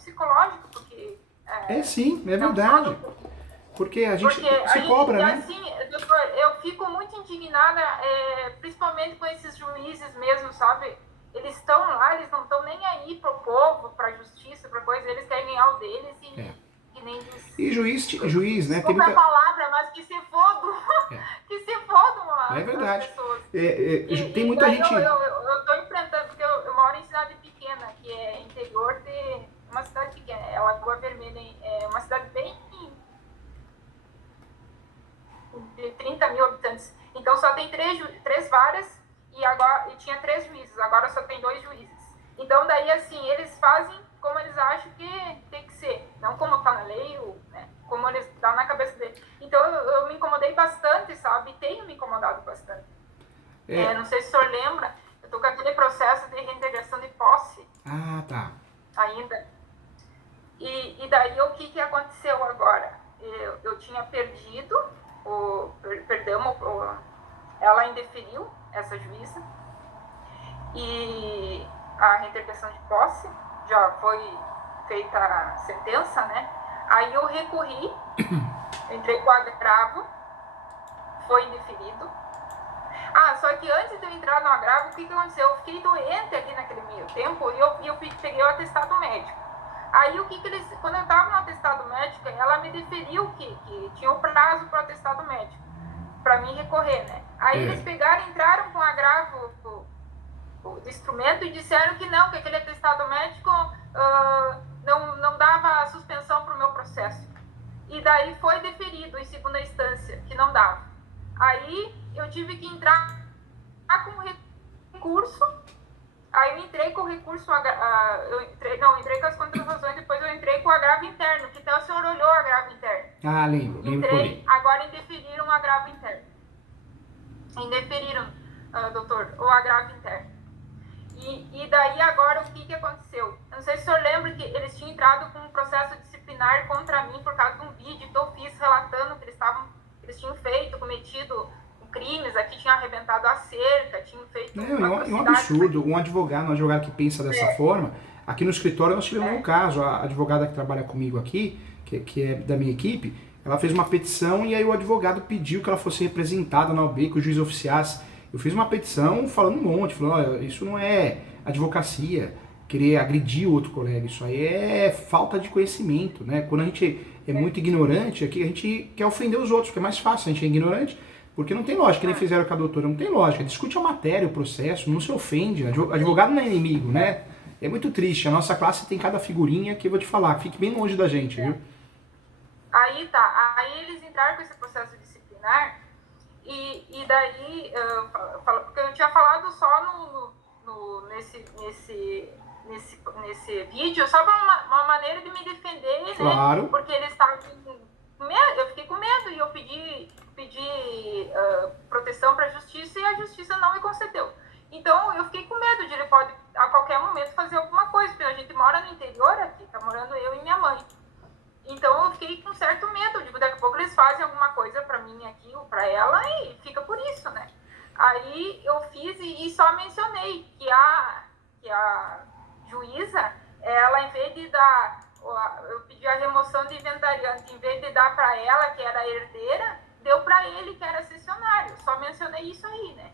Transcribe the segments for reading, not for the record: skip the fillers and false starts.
psicológico, porque... É sim, é não verdade. só Porque a gente porque a se gente, cobra, né? assim, doutor, eu fico muito indignada, principalmente com esses juízes mesmo, sabe? Eles estão lá, eles não estão nem aí pro povo, pra justiça, pra coisa, eles querem ganhar o deles É. que nem diz. E juiz, né? Tem Desculpa a muita. palavra, mas que se fodam, É, que se fodam é as verdade. pessoas. Tem E muita daí eu, gente. eu, eu tô enfrentando, porque eu moro em cidade pequena, que é interior de uma cidade pequena, é Lagoa Vermelha, é uma cidade bem de 30 mil habitantes. Então só tem três varas e tinha 3 juízes, agora só tem 2 juízes. Então daí assim, eles fazem como eles acham que tem que ser, não como está na lei, né, como eles dão na cabeça deles. Então eu me incomodei bastante, sabe? Tenho me incomodado bastante. É, Não sei se o senhor lembra, eu estou com aquele processo de reintegração de posse ah, tá. ainda. E daí o que aconteceu agora? Eu tinha perdido, perdemos, ela indeferiu, essa juíza, e a reintegração de posse já foi feita a sentença, né? Aí eu recorri, entrei com o agravo, foi indeferido. Ah, só que antes de eu entrar no agravo, o que aconteceu? Eu fiquei doente aqui naquele meio tempo e eu peguei o atestado médico. Aí o que eles, quando eu estava no atestado médico, ela me deferiu que tinha o prazo para o atestado médico, para mim recorrer, né? Aí eles pegaram, entraram com agravo do instrumento e disseram que não, que aquele atestado médico não dava suspensão para o meu processo. E daí foi deferido em segunda instância, que não dava. Aí eu tive que entrar com recurso. Aí eu entrei com o recurso, entrei com as contratações, depois eu entrei com o agravo interno, que até o senhor olhou o agravo interno. Ah, lembro que eu Entrei, li. agora indeferiram o agravo interno. Indeferiram, doutor, o agravo interno. E daí agora o que aconteceu? Eu não sei se o senhor lembra que eles tinham entrado com um processo disciplinar contra mim por causa de um vídeo que eu fiz relatando que eles tinham cometido crimes, aqui tinham arrebentado a cerca, tinham feito É um absurdo. Um advogado que pensa dessa forma. Aqui no escritório nós tivemos um caso. A advogada que trabalha comigo aqui, que é da minha equipe, ela fez uma petição e aí o advogado pediu que ela fosse representada na OAB, que o juiz oficiasse. Eu fiz uma petição falando um monte, falando, olha, isso não é advocacia, querer agredir o outro colega, isso aí é falta de conhecimento, né? Quando a gente é muito ignorante, aqui a gente quer ofender os outros, porque é mais fácil, a gente é ignorante, porque não tem lógica, que nem fizeram com a doutora, não tem lógica, discute a matéria, o processo, não se ofende, advogado não é inimigo, né? É muito triste, a nossa classe tem cada figurinha que eu vou te falar, fique bem longe da gente, viu? Aí tá, aí eles entraram com esse processo disciplinar e daí, porque eu tinha falado só nesse vídeo, só para uma maneira de me defender, claro. Né? Porque eles estavam com medo, eu fiquei com medo e eu pedi proteção para a justiça e a justiça não me concedeu. Então eu fiquei com medo de ele pode a qualquer momento fazer alguma coisa, porque a gente mora no interior aqui, tá morando eu e minha mãe. Então eu fiquei com certo medo, digo, daqui a pouco eles fazem alguma coisa para mim aqui ou para ela e fica por isso, né? Aí eu fiz e só mencionei que a juíza, ela em vez de dar, eu pedi a remoção de inventariante, em vez de dar para ela, que era a herdeira, deu para ele, que era cessionário. Só mencionei isso aí, né?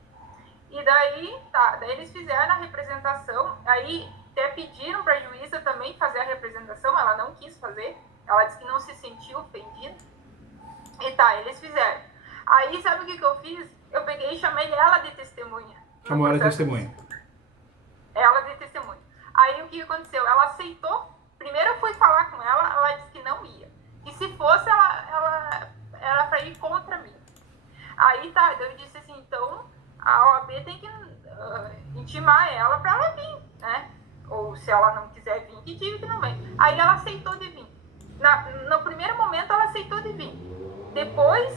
E daí, daí eles fizeram a representação, aí até pediram para a juíza também fazer a representação, ela não quis fazer, ela disse que não se sentiu ofendida. E eles fizeram. Aí, sabe o que eu fiz? Eu peguei e chamei ela de testemunha. Chamou ela de testemunha. Ela de testemunha. Aí, o que aconteceu? Ela aceitou. Primeiro eu fui falar com ela disse que não ia. Que se fosse, ela era para ir contra mim. Aí, eu disse assim, então, a OAB tem que intimar ela para ela vir, né? Ou se ela não quiser vir, que diga que não vem. Aí ela aceitou de vir. No primeiro momento, ela aceitou de vir. Depois,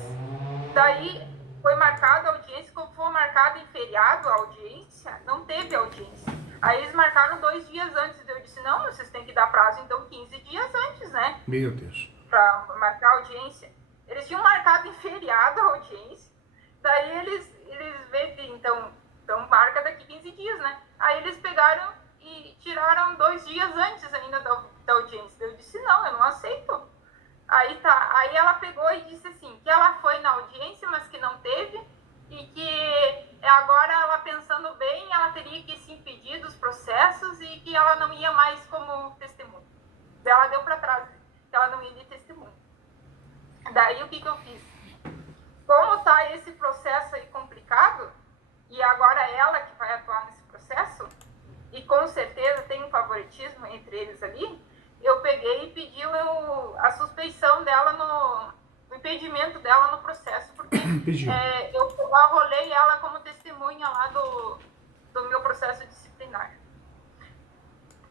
daí foi marcada a audiência, como foi marcada em feriado a audiência, não teve audiência. Aí eles marcaram 2 dias antes. Eu disse, não, vocês têm que dar prazo, então, 15 dias antes, né? Meu Deus. Para marcar a audiência. Eles tinham marcado em feriado a audiência. Daí eles veem, então marca daqui 15 dias, né? Aí eles pegaram e e tiraram 2 dias antes ainda da audiência. Eu disse, não, eu não aceito. Aí ela pegou e disse assim, que ela foi na audiência, mas que não teve, e que agora ela pensando bem, ela teria que se impedir dos processos e que ela não ia mais como testemunha. Ela deu para trás, que ela não ia de testemunha. Daí o que eu fiz? Como está esse processo aí complicado, e agora ela que vai atuar nesse processo, e com certeza tem um favoritismo entre eles ali, eu peguei e pedi a suspeição dela, o impedimento dela no processo, porque eu arrolei ela como testemunha lá do meu processo disciplinar.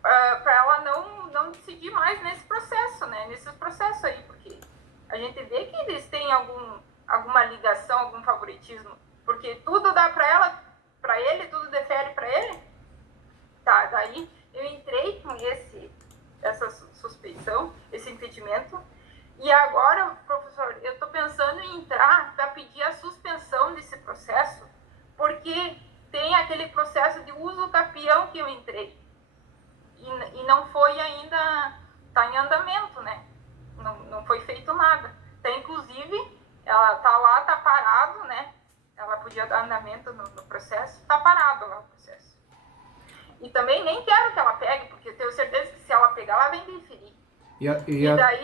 Para ela não decidir mais nesse processo, né? Nesses processos aí, porque a gente vê que eles têm alguma ligação, algum favoritismo, porque tudo dá para ele, tudo defere para ele. Tá, daí eu entrei com essa suspeição, esse impedimento, e agora, professor, eu estou pensando em entrar para pedir a suspensão desse processo, porque tem aquele processo de uso capião que eu entrei, e não foi ainda, está em andamento, né? Não foi feito nada. Tá, inclusive, ela está lá, está parado, né? Ela podia dar andamento no processo, está parado lá o processo. E também nem quero que ela pegue, porque eu tenho certeza que se ela pegar, ela vem deferir.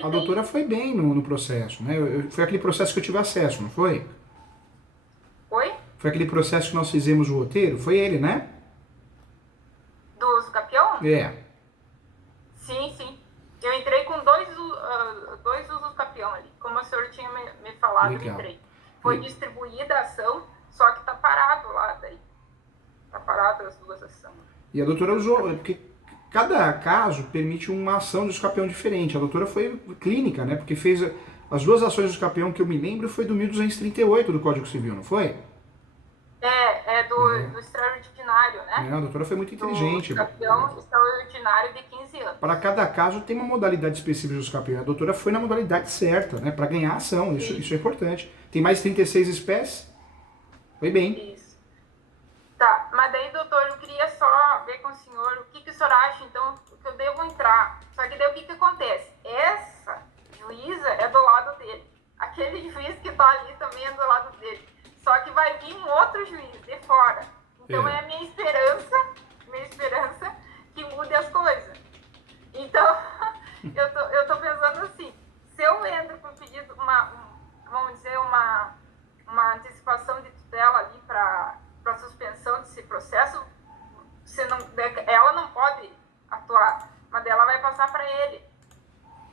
A doutora foi bem no processo, né? Foi aquele processo que eu tive acesso, não foi? Oi? Foi aquele processo que nós fizemos o roteiro? Foi ele, né? Do uso capião? É. Sim. Eu entrei com dois usos capião ali. Como o senhor tinha me falado, eu entrei. Foi distribuída a ação, só que tá parado lá daí. Tá parado as 2 ações. E a doutora usou, porque cada caso permite uma ação de escapeão diferente. A doutora foi clínica, né? Porque fez as 2 ações de escapeão que eu me lembro foi do 1238 do Código Civil, não foi? Do extraordinário, né? A doutora foi muito inteligente. Do escapeão extraordinário de 15 anos. Para cada caso tem uma modalidade específica de escapeão. A doutora foi na modalidade certa, né? Para ganhar a ação, isso é importante. Tem mais 36 espécies? Foi bem. Isso. Tá, mas daí, doutor, eu queria só ver com o senhor o que o senhor acha, então, que eu devo entrar. Só que daí o que acontece? Essa juíza é do lado dele. Aquele juiz que tá ali também é do lado dele. Só que vai vir um outro juiz de fora. Então é a minha esperança que mude as coisas. Então, eu tô pensando assim, se eu entro com pedido, vamos dizer, uma antecipação de tutela ali para suspensão desse processo, ela não pode atuar, mas ela vai passar para ele.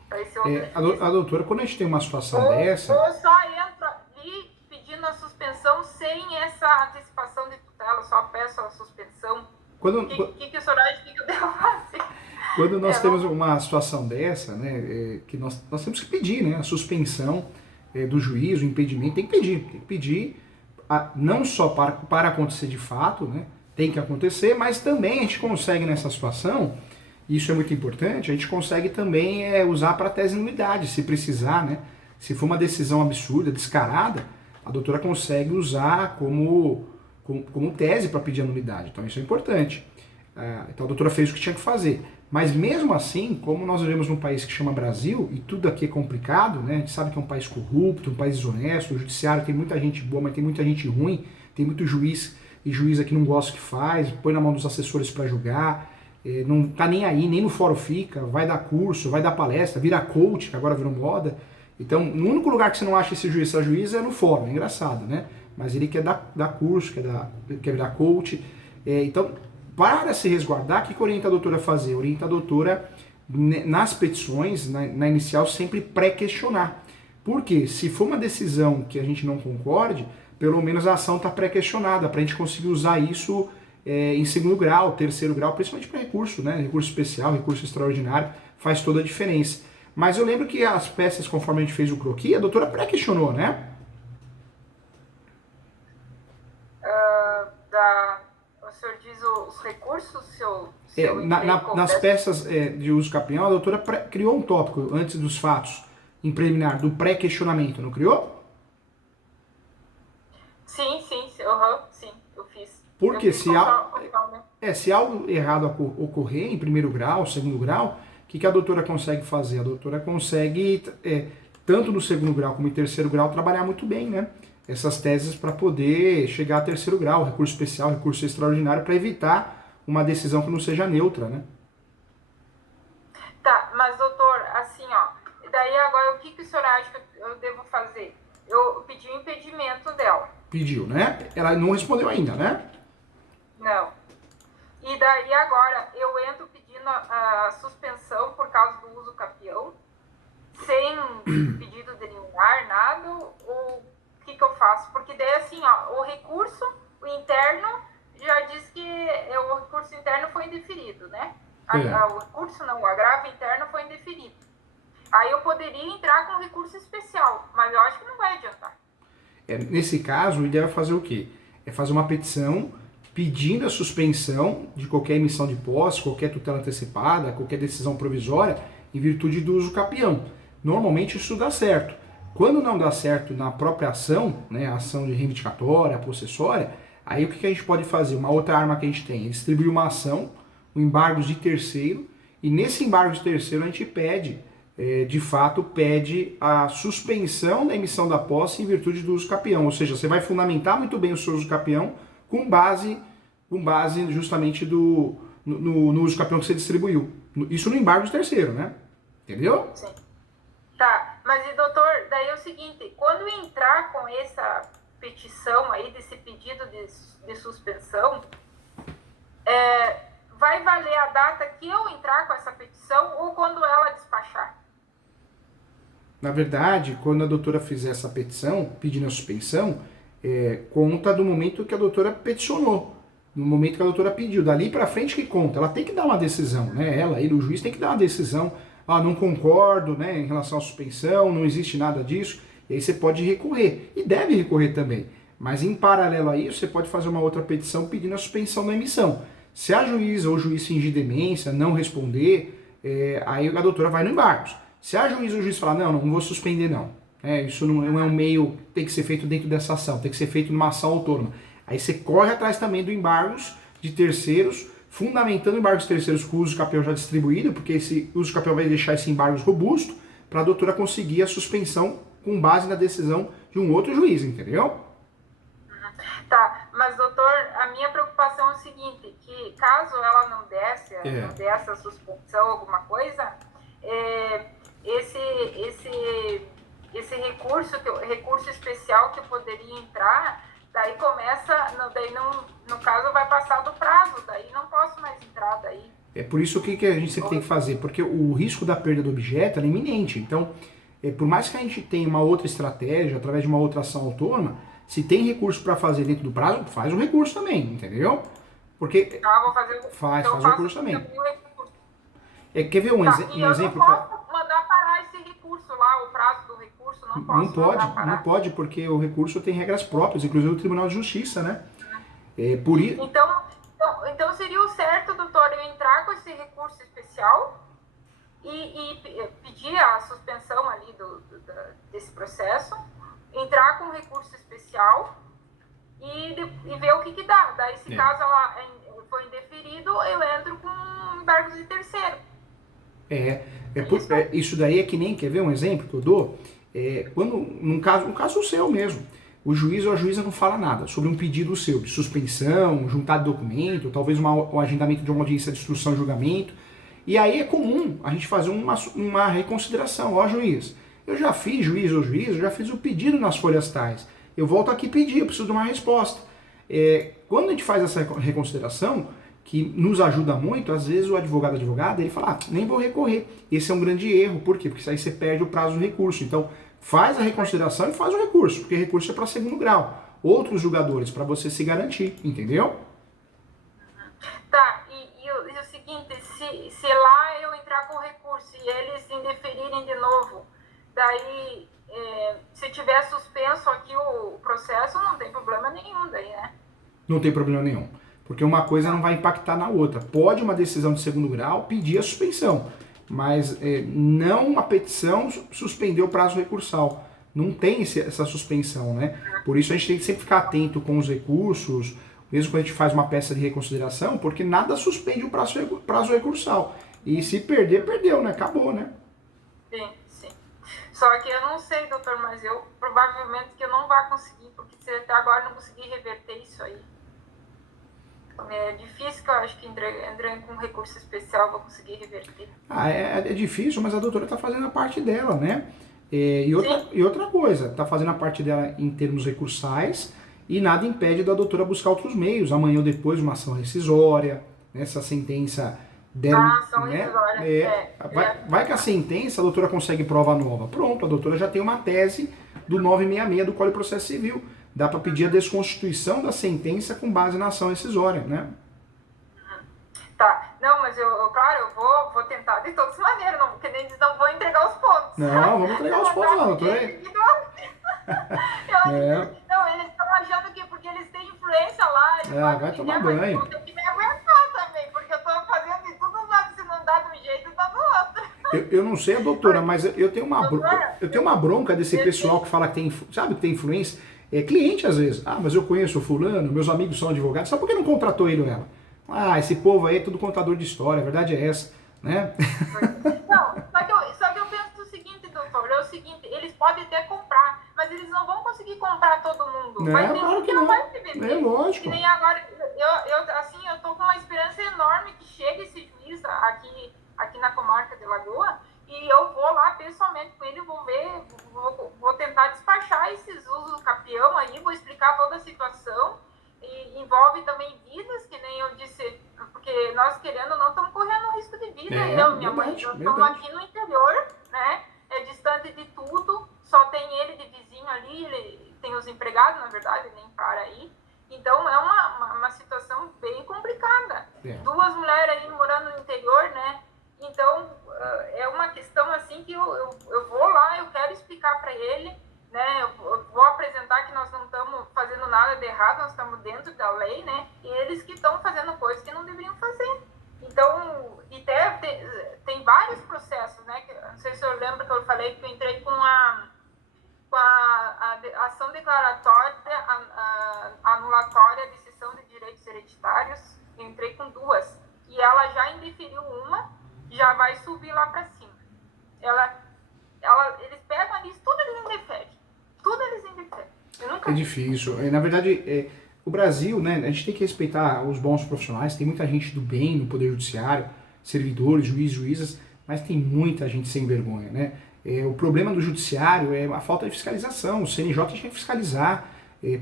Pra esse outro a doutora, quando a gente tem uma situação dessa... Ou só entra ali pedindo a suspensão sem essa antecipação de tutela, só peço a suspensão. O que o senhor acha que eu devo fazer? Quando nós temos uma situação dessa, né, que nós temos que pedir, né, a suspensão do juiz, o impedimento, tem que pedir não só para acontecer de fato, né, tem que acontecer, mas também a gente consegue nessa situação, isso é muito importante, a gente consegue também usar para tese de nulidade, se precisar, né, se for uma decisão absurda, descarada, a doutora consegue usar como tese para pedir a nulidade, então isso é importante. Então a doutora fez o que tinha que fazer. Mas mesmo assim, como nós vivemos num país que chama Brasil, e tudo aqui é complicado, né? A gente sabe que é um país corrupto, um país desonesto, o judiciário tem muita gente boa, mas tem muita gente ruim, tem muito juiz e juíza que não gosta do que faz, põe na mão dos assessores para julgar, não tá nem aí, nem no fórum fica, vai dar curso, vai dar palestra, vira coach, que agora virou moda. Então, no único lugar que você não acha esse juiz, essa juíza é no fórum, é engraçado, né? Mas ele quer dar curso, quer virar coach. Então, para se resguardar, o que orienta a doutora a fazer? Orienta a doutora, nas petições, na inicial, sempre pré-questionar. Porque se for uma decisão que a gente não concorde, pelo menos a ação está pré-questionada, para a gente conseguir usar isso em 2º grau, 3º grau, principalmente para recurso, né? Recurso especial, recurso extraordinário, faz toda a diferença. Mas eu lembro que as peças, conforme a gente fez o croquis, a doutora pré-questionou, né? O senhor diz os recursos? Nas peças de uso capião, a doutora criou um tópico antes dos fatos, em preliminar, do pré-questionamento, não criou? Sim, eu fiz. Porque Se algo errado ocorrer em primeiro grau, segundo grau, o que a doutora consegue fazer? A doutora consegue, tanto no segundo grau como em terceiro grau, trabalhar muito bem, né? Essas teses para poder chegar a terceiro grau, recurso especial, recurso extraordinário, para evitar uma decisão que não seja neutra, né? Tá, mas doutor, assim, ó, daí agora o que o senhor acha que eu devo fazer? Eu pedi o impedimento dela. Pediu, né? Ela não respondeu ainda, né? Não. E daí agora eu entro pedindo a suspensão por causa do uso capião, sem pedido de liminar, nada, ou o que eu faço? Porque daí assim, ó, o recurso, o interno, já diz que o recurso interno foi indeferido, né? O recurso não, o agravo interno foi indeferido. Aí eu poderia entrar com recurso especial, mas eu acho que não vai adiantar. Nesse caso, o ideal é fazer o quê? É fazer uma petição pedindo a suspensão de qualquer emissão de posse, qualquer tutela antecipada, qualquer decisão provisória, em virtude do uso capião. Normalmente isso dá certo. Quando não dá certo na própria ação, né, a ação de reivindicatória, possessória, aí o que a gente pode fazer? Uma outra arma que a gente tem é distribuir uma ação, um embargo de terceiro, e nesse embargo de terceiro a gente pede, de fato, pede a suspensão da emissão da posse em virtude do uso capião. Ou seja, você vai fundamentar muito bem o seu uso capião com base justamente no uso capião que você distribuiu. Isso no embargo de terceiro, né? Entendeu? Sim. Tá, mas e doutor, daí é o seguinte, quando entrar com essa petição aí, desse pedido de suspensão, vai valer a data que eu entrar com essa petição ou quando ela despachar? Na verdade, quando a doutora fizer essa petição, pedindo a suspensão, conta do momento que a doutora peticionou, no momento que a doutora pediu. Dali para frente que conta. Ela tem que dar uma decisão, né? Ele, o juiz, tem que dar uma decisão. Não concordo, né, em relação à suspensão, não existe nada disso. E aí você pode recorrer. E deve recorrer também. Mas em paralelo a isso, você pode fazer uma outra petição pedindo a suspensão da emissão. Se a juíza ou o juiz fingir demência, não responder, aí a doutora vai no embargos. Se a juíza ou o juiz falar, não vou suspender não. Isso não é um meio que tem que ser feito dentro dessa ação, tem que ser feito numa ação autônoma. Aí você corre atrás também do embargos de terceiros, fundamentando embargos de terceiros com o uso capião já distribuído, porque esse uso capião vai deixar esse embargos robusto para a doutora conseguir a suspensão com base na decisão de um outro juiz, entendeu? Tá, mas doutor, a minha preocupação é o seguinte, que caso ela não desse a suspensão, alguma coisa, esse recurso especial que poderia entrar, daí começa, no caso vai passar do prazo, daí não posso mais entrar daí. É por isso que a gente sempre tem que fazer, porque o risco da perda do objeto é iminente. Então, por mais que a gente tenha uma outra estratégia, através de uma outra ação autônoma, se tem recurso para fazer dentro do prazo, faz o recurso também, entendeu? Porque eu vou fazer, faz o recurso também. Quer ver um exemplo? Eu não posso mandar parar esse recurso lá, o prazo do recurso, não posso. Não pode, porque o recurso tem regras próprias, inclusive o Tribunal de Justiça, né? Então seria o certo, doutor, eu entrar com esse recurso especial e pedir a suspensão ali desse processo, entrar com recurso especial e ver o que dá. Daí, se caso ela for indeferido, eu entro com embargos de terceiro. Isso daí é que nem, quer ver um exemplo que eu dou? Quando, no caso seu mesmo, o juiz ou a juíza não fala nada sobre um pedido seu de suspensão, juntar de documento, talvez um agendamento de uma audiência de instrução e julgamento. E aí é comum a gente fazer uma reconsideração. Juiz, eu já fiz, juiz ou juíza, eu já fiz o pedido nas folhas tais. Eu volto aqui pedir, eu preciso de uma resposta. Quando a gente faz essa reconsideração, que nos ajuda muito, às vezes o advogada, ele fala, nem vou recorrer. Esse é um grande erro. Por quê? Porque aí você perde o prazo do recurso. Então, faz a reconsideração e faz o recurso, porque recurso é para segundo grau. Outros julgadores, para você se garantir, entendeu? Tá, e o seguinte, se lá eu entrar com recurso e eles indeferirem de novo, daí, se tiver suspenso aqui o processo, não tem problema nenhum daí, né? Não tem problema nenhum. Porque uma coisa não vai impactar na outra. Pode uma decisão de segundo grau pedir a suspensão, mas não uma petição suspender o prazo recursal. Não tem essa suspensão, né? Por isso a gente tem que sempre ficar atento com os recursos, mesmo quando a gente faz uma peça de reconsideração, porque nada suspende o prazo recursal. E se perder, perdeu, né? Acabou, né? Sim, sim. Só que eu não sei, doutor, mas eu provavelmente que eu não vou conseguir, porque se até agora não consegui reverter isso aí. É difícil, que eu acho que entrando com um recurso especial eu vou conseguir reverter. É difícil, mas a doutora está fazendo a parte dela, né? E outra coisa, está fazendo a parte dela em termos recursais e nada impede da doutora buscar outros meios. Amanhã ou depois uma ação rescisória, né? Essa sentença Ação né? rescisória. Vai que a sentença a doutora consegue prova nova. Pronto, a doutora já tem uma tese do 966 do Código de Processo Civil. Dá para pedir a desconstituição da sentença com base na ação rescisória, né? Tá. Não, mas claro, eu vou tentar de todas as maneiras, não, porque eles não vão entregar os pontos. Não, vamos entregar os pontos não, doutora. Não, eles estão achando que porque eles têm influência lá, vai tomar banho. Vão ter que me aguentar também, porque eu tô fazendo de tudo lado, se não dá de um jeito, dá do outro. Eu não sei a doutora, mas eu tenho uma bronca desse pessoal que fala que tem, sabe, que tem influência. É cliente às vezes. Ah, mas eu conheço o fulano, meus amigos são advogados. Sabe por que não contratou ele ou ela? Ah, esse povo aí é tudo contador de história, a verdade é essa, né? Não, só que eu penso o seguinte, doutor, é o seguinte, eles podem até comprar, mas eles não vão conseguir comprar todo mundo. Não, vai ter claro um que não não. vai se vender. É lógico. Que nem agora, eu tô com uma esperança enorme que chegue esse juiz aqui na comarca de Lagoa, e eu vou lá pessoalmente com ele, vou ver, vou tentar despachar esses usos do capião aí, vou explicar toda a situação, e envolve também vidas, que nem eu disse, porque nós querendo não estamos correndo risco de vida, eu e minha mãe, nós estamos aqui no interior, né, é distante de tudo, só tem ele de vizinho ali, ele tem os empregados, na verdade, ele nem para aí, então é uma situação bem complicada. Duas mulheres aí morando no interior, né, então é uma questão assim que eu vou lá, eu quero explicar para ele, né, eu vou apresentar que nós não estamos fazendo nada de errado, nós estamos dentro da lei, né, e eles que estão fazendo coisas que não deveriam fazer. Então, e tem vários processos, né, que, não sei se eu lembro que eu falei que eu entrei com a ação declaratória, anulatória de cessão de direitos hereditários, eu entrei com duas, e ela já indeferiu uma, já vai subir lá para cima. Eles pegam ali, tudo eles indeferem. Tudo eles indeferem. É difícil. Na verdade, o Brasil, né, a gente tem que respeitar os bons profissionais, tem muita gente do bem no Poder Judiciário, servidores, juízes, juízas, mas tem muita gente sem vergonha, né? O problema do Judiciário é a falta de fiscalização. O CNJ tinha que fiscalizar,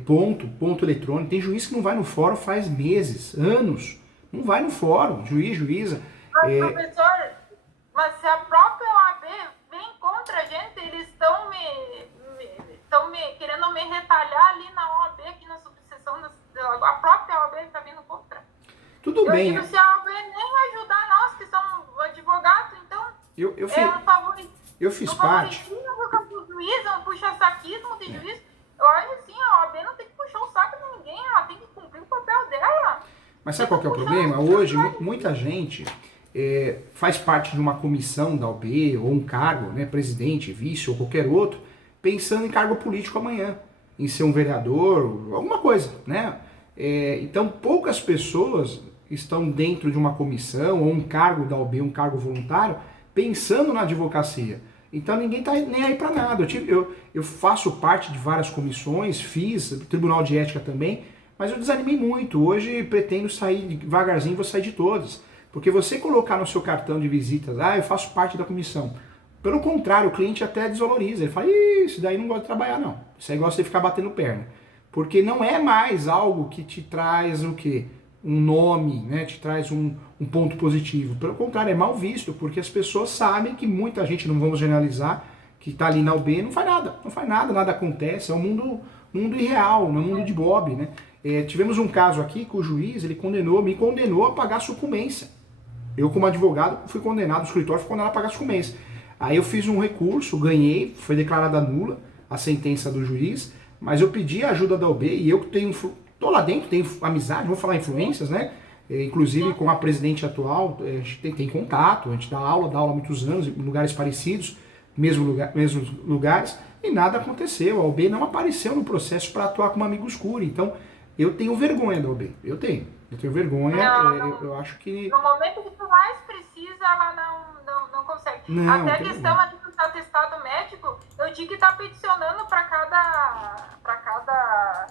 ponto eletrônico. Tem juiz que não vai no fórum faz meses, anos. Não vai no fórum, juiz, juíza. Mas, professor, mas se a própria OAB vem contra a gente, eles estão querendo me retalhar ali na OAB, aqui na subseção, a própria OAB está vindo contra. Tudo bem. Eu digo, se a OAB nem ajudar nós, que somos advogados, então eu fiz parte. Um juiz, um puxa-saquismo de juiz. Olha assim, a OAB não tem que puxar o saco de ninguém, ela tem que cumprir o papel dela. Mas sabe qual que é o problema? Hoje, muita gente faz parte de uma comissão da OAB, ou um cargo, né, presidente, vice ou qualquer outro, pensando em cargo político amanhã, em ser um vereador, alguma coisa, né? Então, poucas pessoas estão dentro de uma comissão ou um cargo da OAB, um cargo voluntário, pensando na advocacia. Então, ninguém está nem aí para nada. Eu faço parte de várias comissões, fiz Tribunal de Ética também, mas eu desanimei muito. Hoje pretendo sair devagarzinho, vou sair de todas. Porque você colocar no seu cartão de visitas, eu faço parte da comissão. Pelo contrário, o cliente até desvaloriza. Ele fala, isso daí não gosta de trabalhar não. Isso aí gosta de ficar batendo perna. Porque não é mais algo que te traz o quê? Um nome, né? Te traz um ponto positivo. Pelo contrário, é mal visto, porque as pessoas sabem que muita gente, não vamos generalizar, que está ali na UB, não faz nada, nada acontece. É um mundo irreal, não é um mundo de Bob, né? Tivemos um caso aqui que o juiz me condenou a pagar sucumbência. Eu, como advogado, fui condenado, o escritório foi condenado a pagar sucumbência. Aí eu fiz um recurso, ganhei, foi declarada nula a sentença do juiz, mas eu pedi a ajuda da OAB e eu tô lá dentro, tenho amizade, vou falar influências, né? Inclusive com a presidente atual, a gente tem contato, a gente dá aula há muitos anos, em lugares parecidos, mesmos lugares, e nada aconteceu. A OAB não apareceu no processo para atuar como amigo escuro. Então, Eu tenho vergonha da OAB, eu tenho vergonha, eu acho que... No momento que tu mais precisa, ela não consegue. Não, até a questão ali do atestado médico, eu tinha que estar peticionando para cada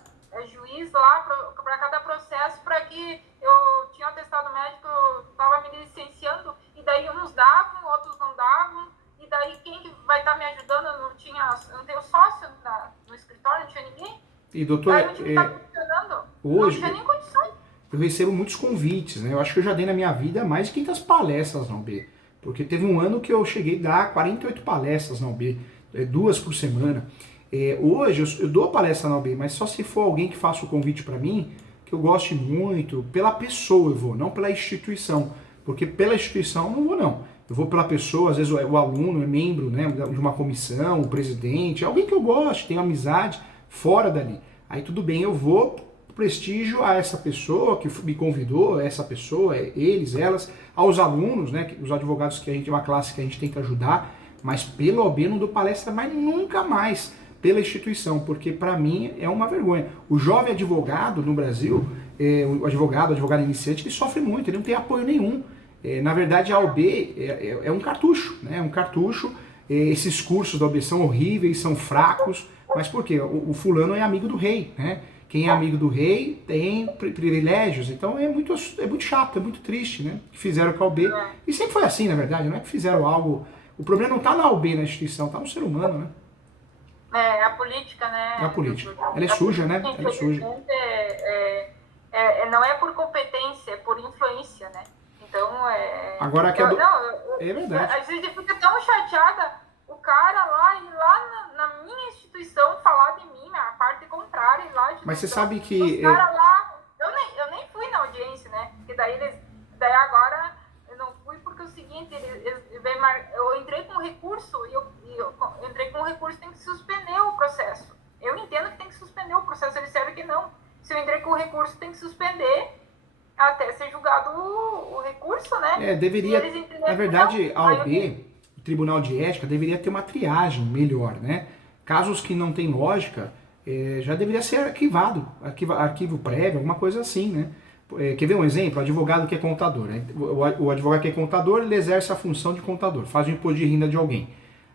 juiz lá, para cada processo, para que eu tinha um atestado médico, estava me licenciando, e daí uns davam, outros não davam, e daí quem que vai estar me ajudando? Eu não tenho sócio no escritório, não tinha ninguém. E doutor, aí eu tinha que estar peticionando, hoje, não tinha nem condições. Eu recebo muitos convites, né? Eu acho que eu já dei na minha vida mais de 500 palestras na UB. Porque teve um ano que eu cheguei a dar 48 palestras na UB, 2 por semana. Hoje eu dou palestra na UB, mas só se for alguém que faça o convite para mim, que eu goste muito, pela pessoa eu vou, não pela instituição. Porque pela instituição eu não vou, não. Eu vou pela pessoa, às vezes o aluno é membro, né, de uma comissão, o presidente, alguém que eu goste, tenho amizade fora dali. Aí tudo bem, eu vou prestígio a essa pessoa que me convidou, essa pessoa, eles, elas, aos alunos, né, os advogados que a gente é uma classe que a gente tem que ajudar, mas pela OAB não dou palestra mais nunca mais pela instituição, porque para mim é uma vergonha. O jovem advogado no Brasil, o advogado iniciante, ele sofre muito, ele não tem apoio nenhum. Na verdade a OAB é um cartucho, né, um cartucho. Esses cursos da OAB são horríveis, são fracos, mas por quê? O fulano é amigo do rei, né? Quem é amigo do rei tem privilégios, então é muito chato, é muito triste, né? Que fizeram com a OAB. E sempre foi assim, na verdade, não é que fizeram algo... O problema não está na OAB, na instituição, está no ser humano, né? A política, né? É a política. Ela é suja, né? Ela é suja. Não é por competência, é por influência, né? Então, Agora que é verdade. Às vezes eu fico tão chateada o cara lá ir lá na minha instituição falar de mim, a parte contrária, ir lá. Mas você sabe que... Os caras lá, eu nem fui na audiência, né? Porque daí agora eu não fui porque é o seguinte, eu entrei com recurso e eu entrei com recurso, tem que suspender o processo. Eu entendo que tem que suspender o processo, eles disseram que não. Se eu entrei com recurso, tem que suspender até ser julgado o recurso, né? Deveria, na verdade, a OAB, o Tribunal de Ética, deveria ter uma triagem melhor, né? Casos que não tem lógica, já deveria ser arquivado, arquivo prévio, alguma coisa assim, né? Quer ver um exemplo? O advogado que é contador, né? O advogado que é contador, ele exerce a função de contador, faz o imposto de renda de alguém.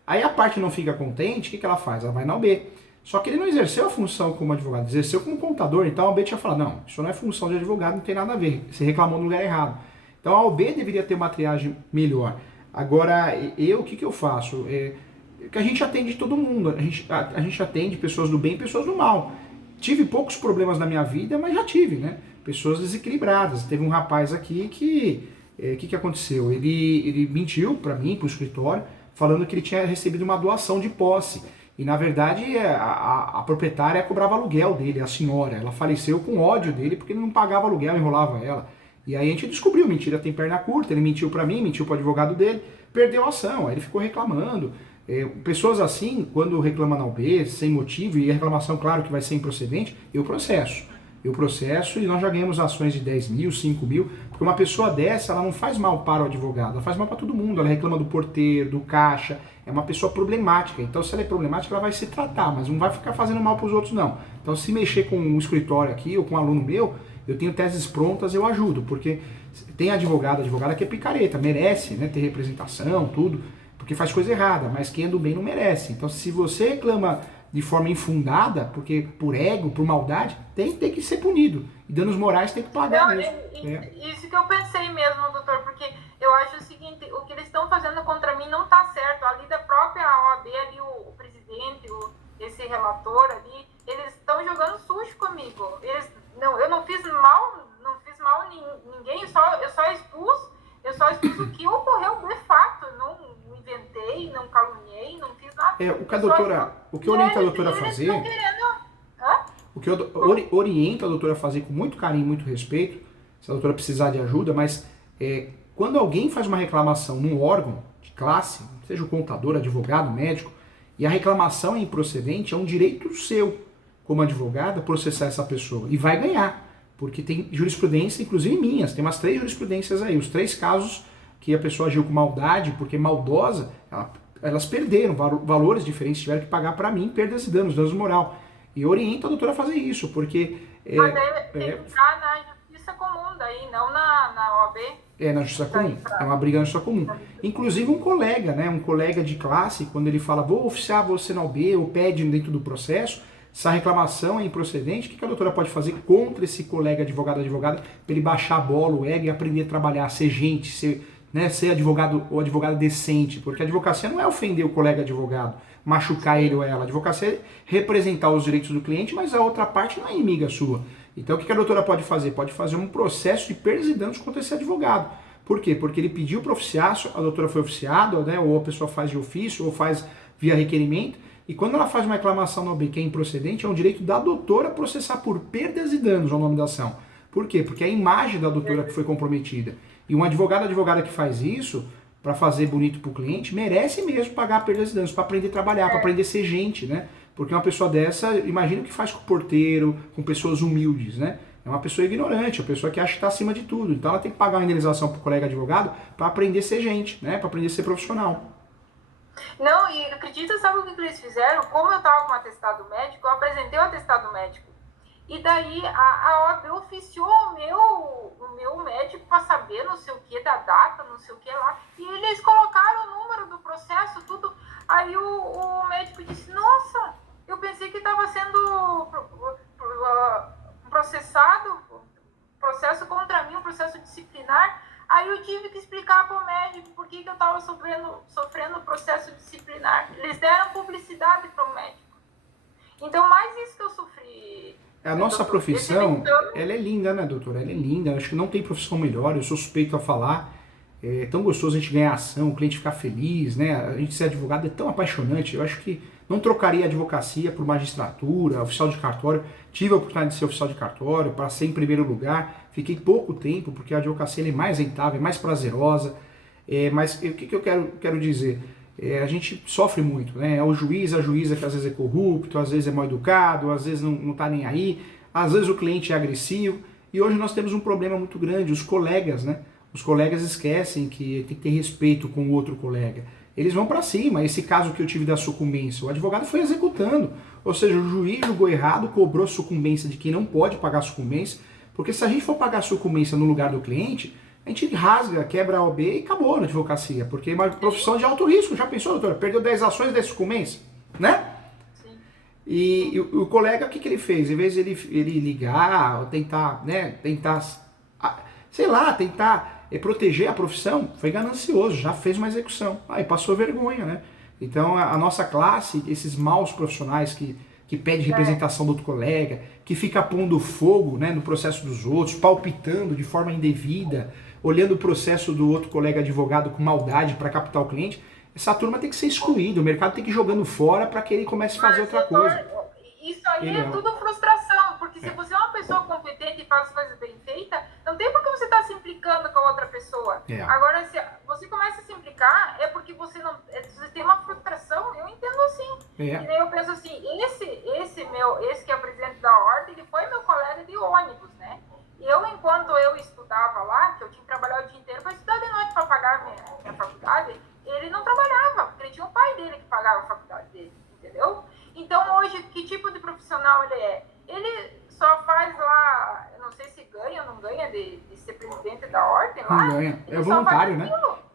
Aí a parte não fica contente, o que ela faz? Ela vai na OAB. Só que ele não exerceu a função como advogado, exerceu como contador, então a OAB tinha falado, não, isso não é função de advogado, não tem nada a ver, você reclamou no lugar errado. Então a OAB deveria ter uma triagem melhor. Agora, o que eu faço? Que a gente atende todo mundo, a gente atende pessoas do bem e pessoas do mal. Tive poucos problemas na minha vida, mas já tive, né? Pessoas desequilibradas. Teve um rapaz aqui que... O que aconteceu? Ele mentiu para mim, para o escritório, falando que ele tinha recebido uma doação de posse. E na verdade a proprietária cobrava aluguel dele, a senhora. Ela faleceu com ódio dele porque ele não pagava aluguel, enrolava ela. E aí a gente descobriu, mentira tem perna curta, ele mentiu para mim, mentiu para o advogado dele, perdeu a ação, aí ele ficou reclamando. Pessoas assim, quando reclamam na OAB, sem motivo, e a reclamação, claro que vai ser improcedente, eu processo e nós já ganhamos ações de 10 mil, 5 mil, porque uma pessoa dessa, ela não faz mal para o advogado, ela faz mal para todo mundo, ela reclama do porteiro, do caixa, é uma pessoa problemática, então se ela é problemática, ela vai se tratar, mas não vai ficar fazendo mal para os outros não. Então se mexer com um escritório aqui, ou com um aluno meu, eu tenho teses prontas, eu ajudo, porque tem advogada que é picareta, merece, né, ter representação, tudo, porque faz coisa errada, mas quem é do bem não merece. Então se você reclama de forma infundada, porque por ego, por maldade, tem que ser punido. E danos morais tem que pagar não, mesmo. Isso que eu pensei mesmo, doutor, porque eu acho o seguinte, o que eles estão fazendo contra mim não está certo. Ali da própria OAB, ali o presidente, esse relator ali, eles estão jogando sujo comigo. Eu não fiz mal a ninguém, eu só expus o que ocorreu de fato, não inventei, não caluniei, não fiz nada. O que orienta a doutora a fazer... O que orienta a doutora a fazer com muito carinho, muito respeito, se a doutora precisar de ajuda, mas quando alguém faz uma reclamação num órgão de classe, seja o contador, advogado, médico, e a reclamação é improcedente, é um direito seu, como advogada, processar essa pessoa. E vai ganhar, porque tem jurisprudência, inclusive minhas, tem umas 3 jurisprudências aí, os 3 casos que a pessoa agiu com maldade, porque maldosa, elas perderam valores diferentes, tiveram que pagar para mim perdas e danos moral. E orienta a doutora a fazer isso, porque Mas daí tem que entrar na justiça comum, daí, não na OAB. Na justiça comum. É uma briga na justiça comum. Inclusive um colega, né? Um colega de classe, quando ele fala, vou oficiar você na OAB, ou pede dentro do processo, se a reclamação é improcedente, o que a doutora pode fazer contra esse colega advogada, para ele baixar a bola, o ego e aprender a trabalhar, ser gente, ser advogado ou advogada decente? Porque a advocacia não é ofender o colega advogado, machucar ele ou ela. A advocacia é representar os direitos do cliente, mas a outra parte não é inimiga sua. Então o que a doutora pode fazer? Pode fazer um processo de perdas e danos contra esse advogado. Por quê? Porque ele pediu para oficiar, a doutora foi oficiada, né? Ou a pessoa faz de ofício, ou faz via requerimento. E quando ela faz uma reclamação na OAB que é improcedente, é um direito da doutora processar por perdas e danos ao nome da ação. Por quê? Porque é a imagem da doutora que foi comprometida. E um advogada que faz isso, para fazer bonito para o cliente, merece mesmo pagar perdas e danos, para aprender a trabalhar, para aprender a ser gente, né? Porque uma pessoa dessa, imagina o que faz com o porteiro, com pessoas humildes, né? É uma pessoa ignorante, uma pessoa que acha que está acima de tudo. Então ela tem que pagar uma indenização para o colega advogado para aprender a ser gente, né? Para aprender a ser profissional. Não, e acredita, sabe o que eles fizeram? Como eu estava com o atestado médico, eu apresentei o atestado médico. E daí a OAB oficiou o meu médico para saber não sei o que da data, não sei o que lá. E eles colocaram o número do processo, tudo. Aí o médico disse, nossa, eu pensei que estava sendo processado, processo contra mim, um processo disciplinar. Aí eu tive que explicar para o médico por que eu estava sofrendo processo disciplinar. Eles deram publicidade para o médico. Então, mais isso que eu sofri. A nossa profissão, ela é linda, né, doutora? Ela é linda. Acho que não tem profissão melhor. Eu sou suspeito a falar. É tão gostoso a gente ganhar ação, o cliente ficar feliz, né? A gente ser advogado é tão apaixonante. Eu acho que não trocaria a advocacia por magistratura, oficial de cartório. Tive a oportunidade de ser oficial de cartório, passei em primeiro lugar. Fiquei pouco tempo, porque a advocacia é mais rentável, é mais prazerosa. Mas o que eu quero dizer? A gente sofre muito, né? O juiz, a juíza que às vezes é corrupto, às vezes é mal educado, às vezes não tá nem aí, às vezes o cliente é agressivo. E hoje nós temos um problema muito grande, os colegas, né? Os colegas esquecem que tem que ter respeito com o outro colega. Eles vão para cima. Esse caso que eu tive da sucumbência, o advogado foi executando. Ou seja, o juiz julgou errado, cobrou sucumbência de quem não pode pagar sucumbência, porque se a gente for pagar sucumbência no lugar do cliente, a gente rasga, quebra a OAB e acabou na advocacia, porque é uma profissão de alto risco. Já pensou, doutora? Perdeu 10 ações de sucumbência, né? Sim. E o colega, o que ele fez? Em vez de ele ligar, tentar proteger a profissão, foi ganancioso, já fez uma execução. Aí passou vergonha, né? Então a nossa classe, esses maus profissionais que pede representação do outro colega, que fica pondo fogo, né, no processo dos outros, palpitando de forma indevida, olhando o processo do outro colega advogado com maldade para captar o cliente, essa turma tem que ser excluída, o mercado tem que ir jogando fora para que ele comece a fazer outra coisa. Isso aí é tudo frustração, porque se você é uma pessoa competente e faz as coisas bem feitas, não tem por que você estar se implicando com a outra pessoa. Agora, se você começa a se implicar, é porque você tem uma frustração, eu entendo assim. E daí eu penso assim, esse que é o presidente da ordem, ele foi meu colega de ônibus, né? Enquanto eu estudava lá, que eu tinha que trabalhar o dia inteiro para estudar de noite para pagar minha faculdade, ele não trabalhava, porque ele tinha o pai dele que pagava a faculdade dele, entendeu? Então hoje, que tipo de profissional ele é? Ele só faz lá, eu não sei se ganha ou não ganha de ser presidente da ordem lá. Não ganha, é voluntário, né?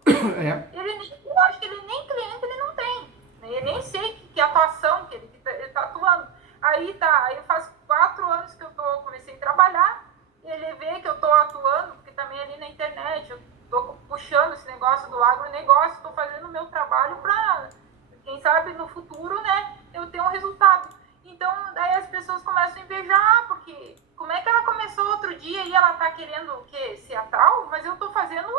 Eu acho que ele nem cliente ele não tem. Eu nem sei que atuação que ele tá atuando. Aí faz 4 anos que eu comecei a trabalhar, e ele vê que eu estou atuando, porque também ali na internet, eu estou puxando esse negócio do agronegócio, estou fazendo o meu trabalho para, quem sabe, no futuro, né, eu ter um resultado. Então, daí as pessoas começam a invejar, porque como é que ela começou outro dia e ela está querendo o quê? Ser a tal? Mas eu estou fazendo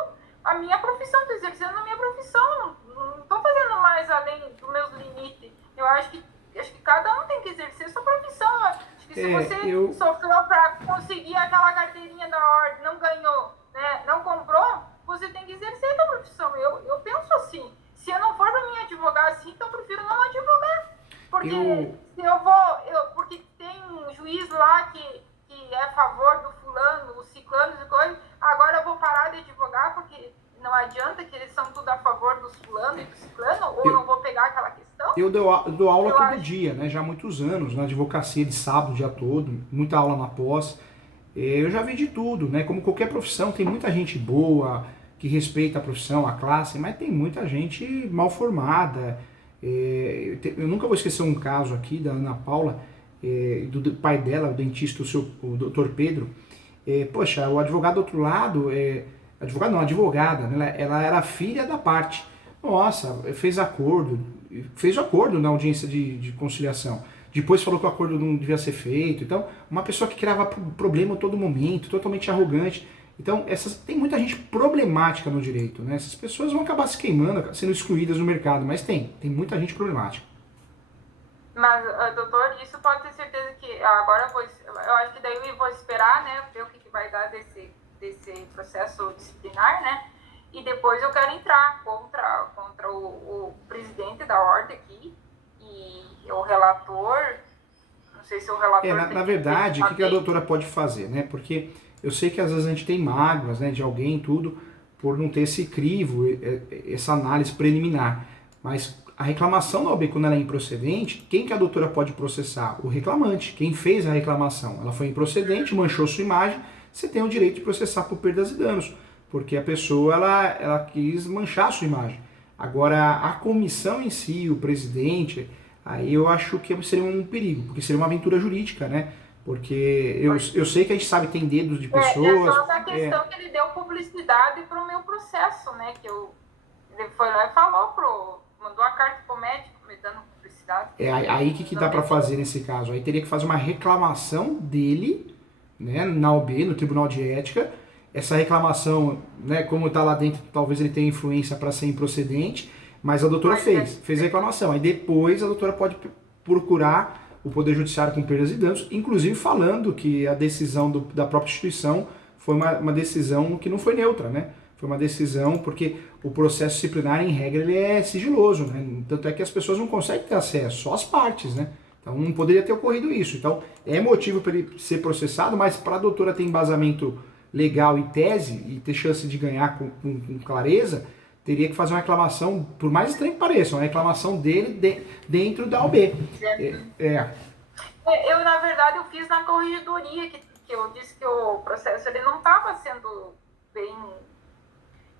a minha profissão, estou exercendo a minha profissão, não estou fazendo mais além dos meus limites. Eu acho que cada um tem que exercer sua profissão. Acho que se você sofreu para conseguir aquela carteirinha da ordem, não ganhou, né, não comprou, você tem que exercer a sua profissão. Eu penso assim, se eu não for para mim advogar assim, então eu prefiro não advogar. Porque porque tem um juiz lá que é a favor do fulano, os ciclanos e coisa, agora eu vou parar de advogar porque não adianta que eles são tudo a favor dos fulano e do ciclano, ou não vou pegar aquela questão. Eu dou aula Eu todo acho. dia, né? Já há muitos anos, na advocacia de sábado, o dia todo, muita aula na pós. Eu já vi de tudo, né? Como qualquer profissão, tem muita gente boa, que respeita a profissão, a classe, mas tem muita gente mal formada. Eu nunca vou esquecer um caso aqui da Ana Paula, do pai dela, o dentista, o doutor Pedro. Poxa, o advogado do outro lado, advogado não, advogada, né? Ela era filha da parte. Nossa, fez o acordo na audiência de conciliação. Depois falou que o acordo não devia ser feito. Então, uma pessoa que criava problema a todo momento, totalmente arrogante. Então, tem muita gente problemática no direito, né? Essas pessoas vão acabar se queimando, sendo excluídas do mercado, mas tem muita gente problemática. Mas, doutor, isso pode ter certeza que agora eu acho que daí eu vou esperar, né, ver o que vai dar desse processo disciplinar, né? E depois eu quero entrar contra o presidente da ordem aqui e o relator. Não sei se o relator... Na verdade, o que a doutora pode fazer, né? Porque eu sei que às vezes a gente tem mágoas, né, de alguém e tudo, por não ter esse crivo, essa análise preliminar. Mas a reclamação da OAB, quando ela é improcedente, quem que a doutora pode processar? O reclamante, quem fez a reclamação. Ela foi improcedente, manchou sua imagem, você tem o direito de processar por perdas e danos, porque a pessoa ela quis manchar a sua imagem. Agora, a comissão em si, o presidente, aí eu acho que seria um perigo, porque seria uma aventura jurídica, né? Porque eu sei que a gente sabe que tem dedos de pessoas... É só essa questão que ele deu publicidade pro meu processo, né? Ele foi lá e falou mandou a carta pro médico me dando publicidade. Aí que dá para fazer nesse caso? Aí teria que fazer uma reclamação dele, né, na OAB, no Tribunal de Ética. Essa reclamação, né, como está lá dentro, talvez ele tenha influência para ser improcedente, mas a doutora fez a reclamação. Aí depois a doutora pode procurar o Poder Judiciário com perdas e danos, inclusive falando que a decisão da própria instituição foi uma decisão que não foi neutra, né? Foi uma decisão porque o processo disciplinar, em regra, ele é sigiloso, né? Tanto é que as pessoas não conseguem ter acesso, só as partes, né? Então não poderia ter ocorrido isso. Então é motivo para ele ser processado, mas para a doutora ter embasamento legal e tese e ter chance de ganhar com clareza, teria que fazer uma reclamação, por mais estranho que pareça, uma reclamação dele dentro da OAB. Eu, na verdade, eu fiz na corregedoria, que eu disse que o processo ele não estava sendo bem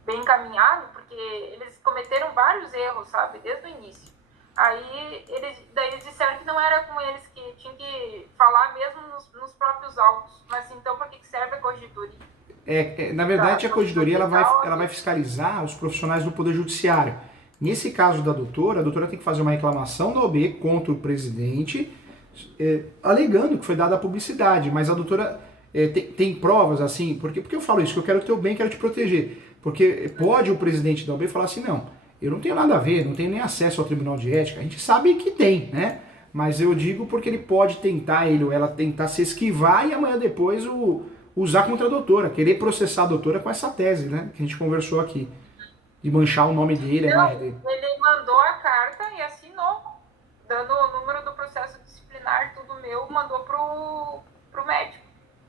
encaminhado, porque eles cometeram vários erros, sabe, desde o início. Aí eles disseram que não era com eles, que tinha que falar mesmo nos próprios autos. Mas então, para que serve a corregedoria? Na verdade, a corregedoria ela vai fiscalizar os profissionais do Poder Judiciário. Nesse caso da doutora, a doutora tem que fazer uma reclamação da OAB contra o presidente, alegando que foi dada a publicidade, mas a doutora tem provas assim, porque eu falo isso, que eu quero o teu bem, quero te proteger. Porque pode o presidente da OAB falar assim, não, eu não tenho nada a ver, não tenho nem acesso ao Tribunal de Ética. A gente sabe que tem, né? Mas eu digo porque ele pode tentar, ele ou ela tentar se esquivar e amanhã depois usar contra a doutora, querer processar a doutora com essa tese, né? Que a gente conversou aqui. De manchar o nome dele, a imagem dele. Ele mandou a carta e assinou, dando o número do processo disciplinar, tudo meu, mandou pro médico.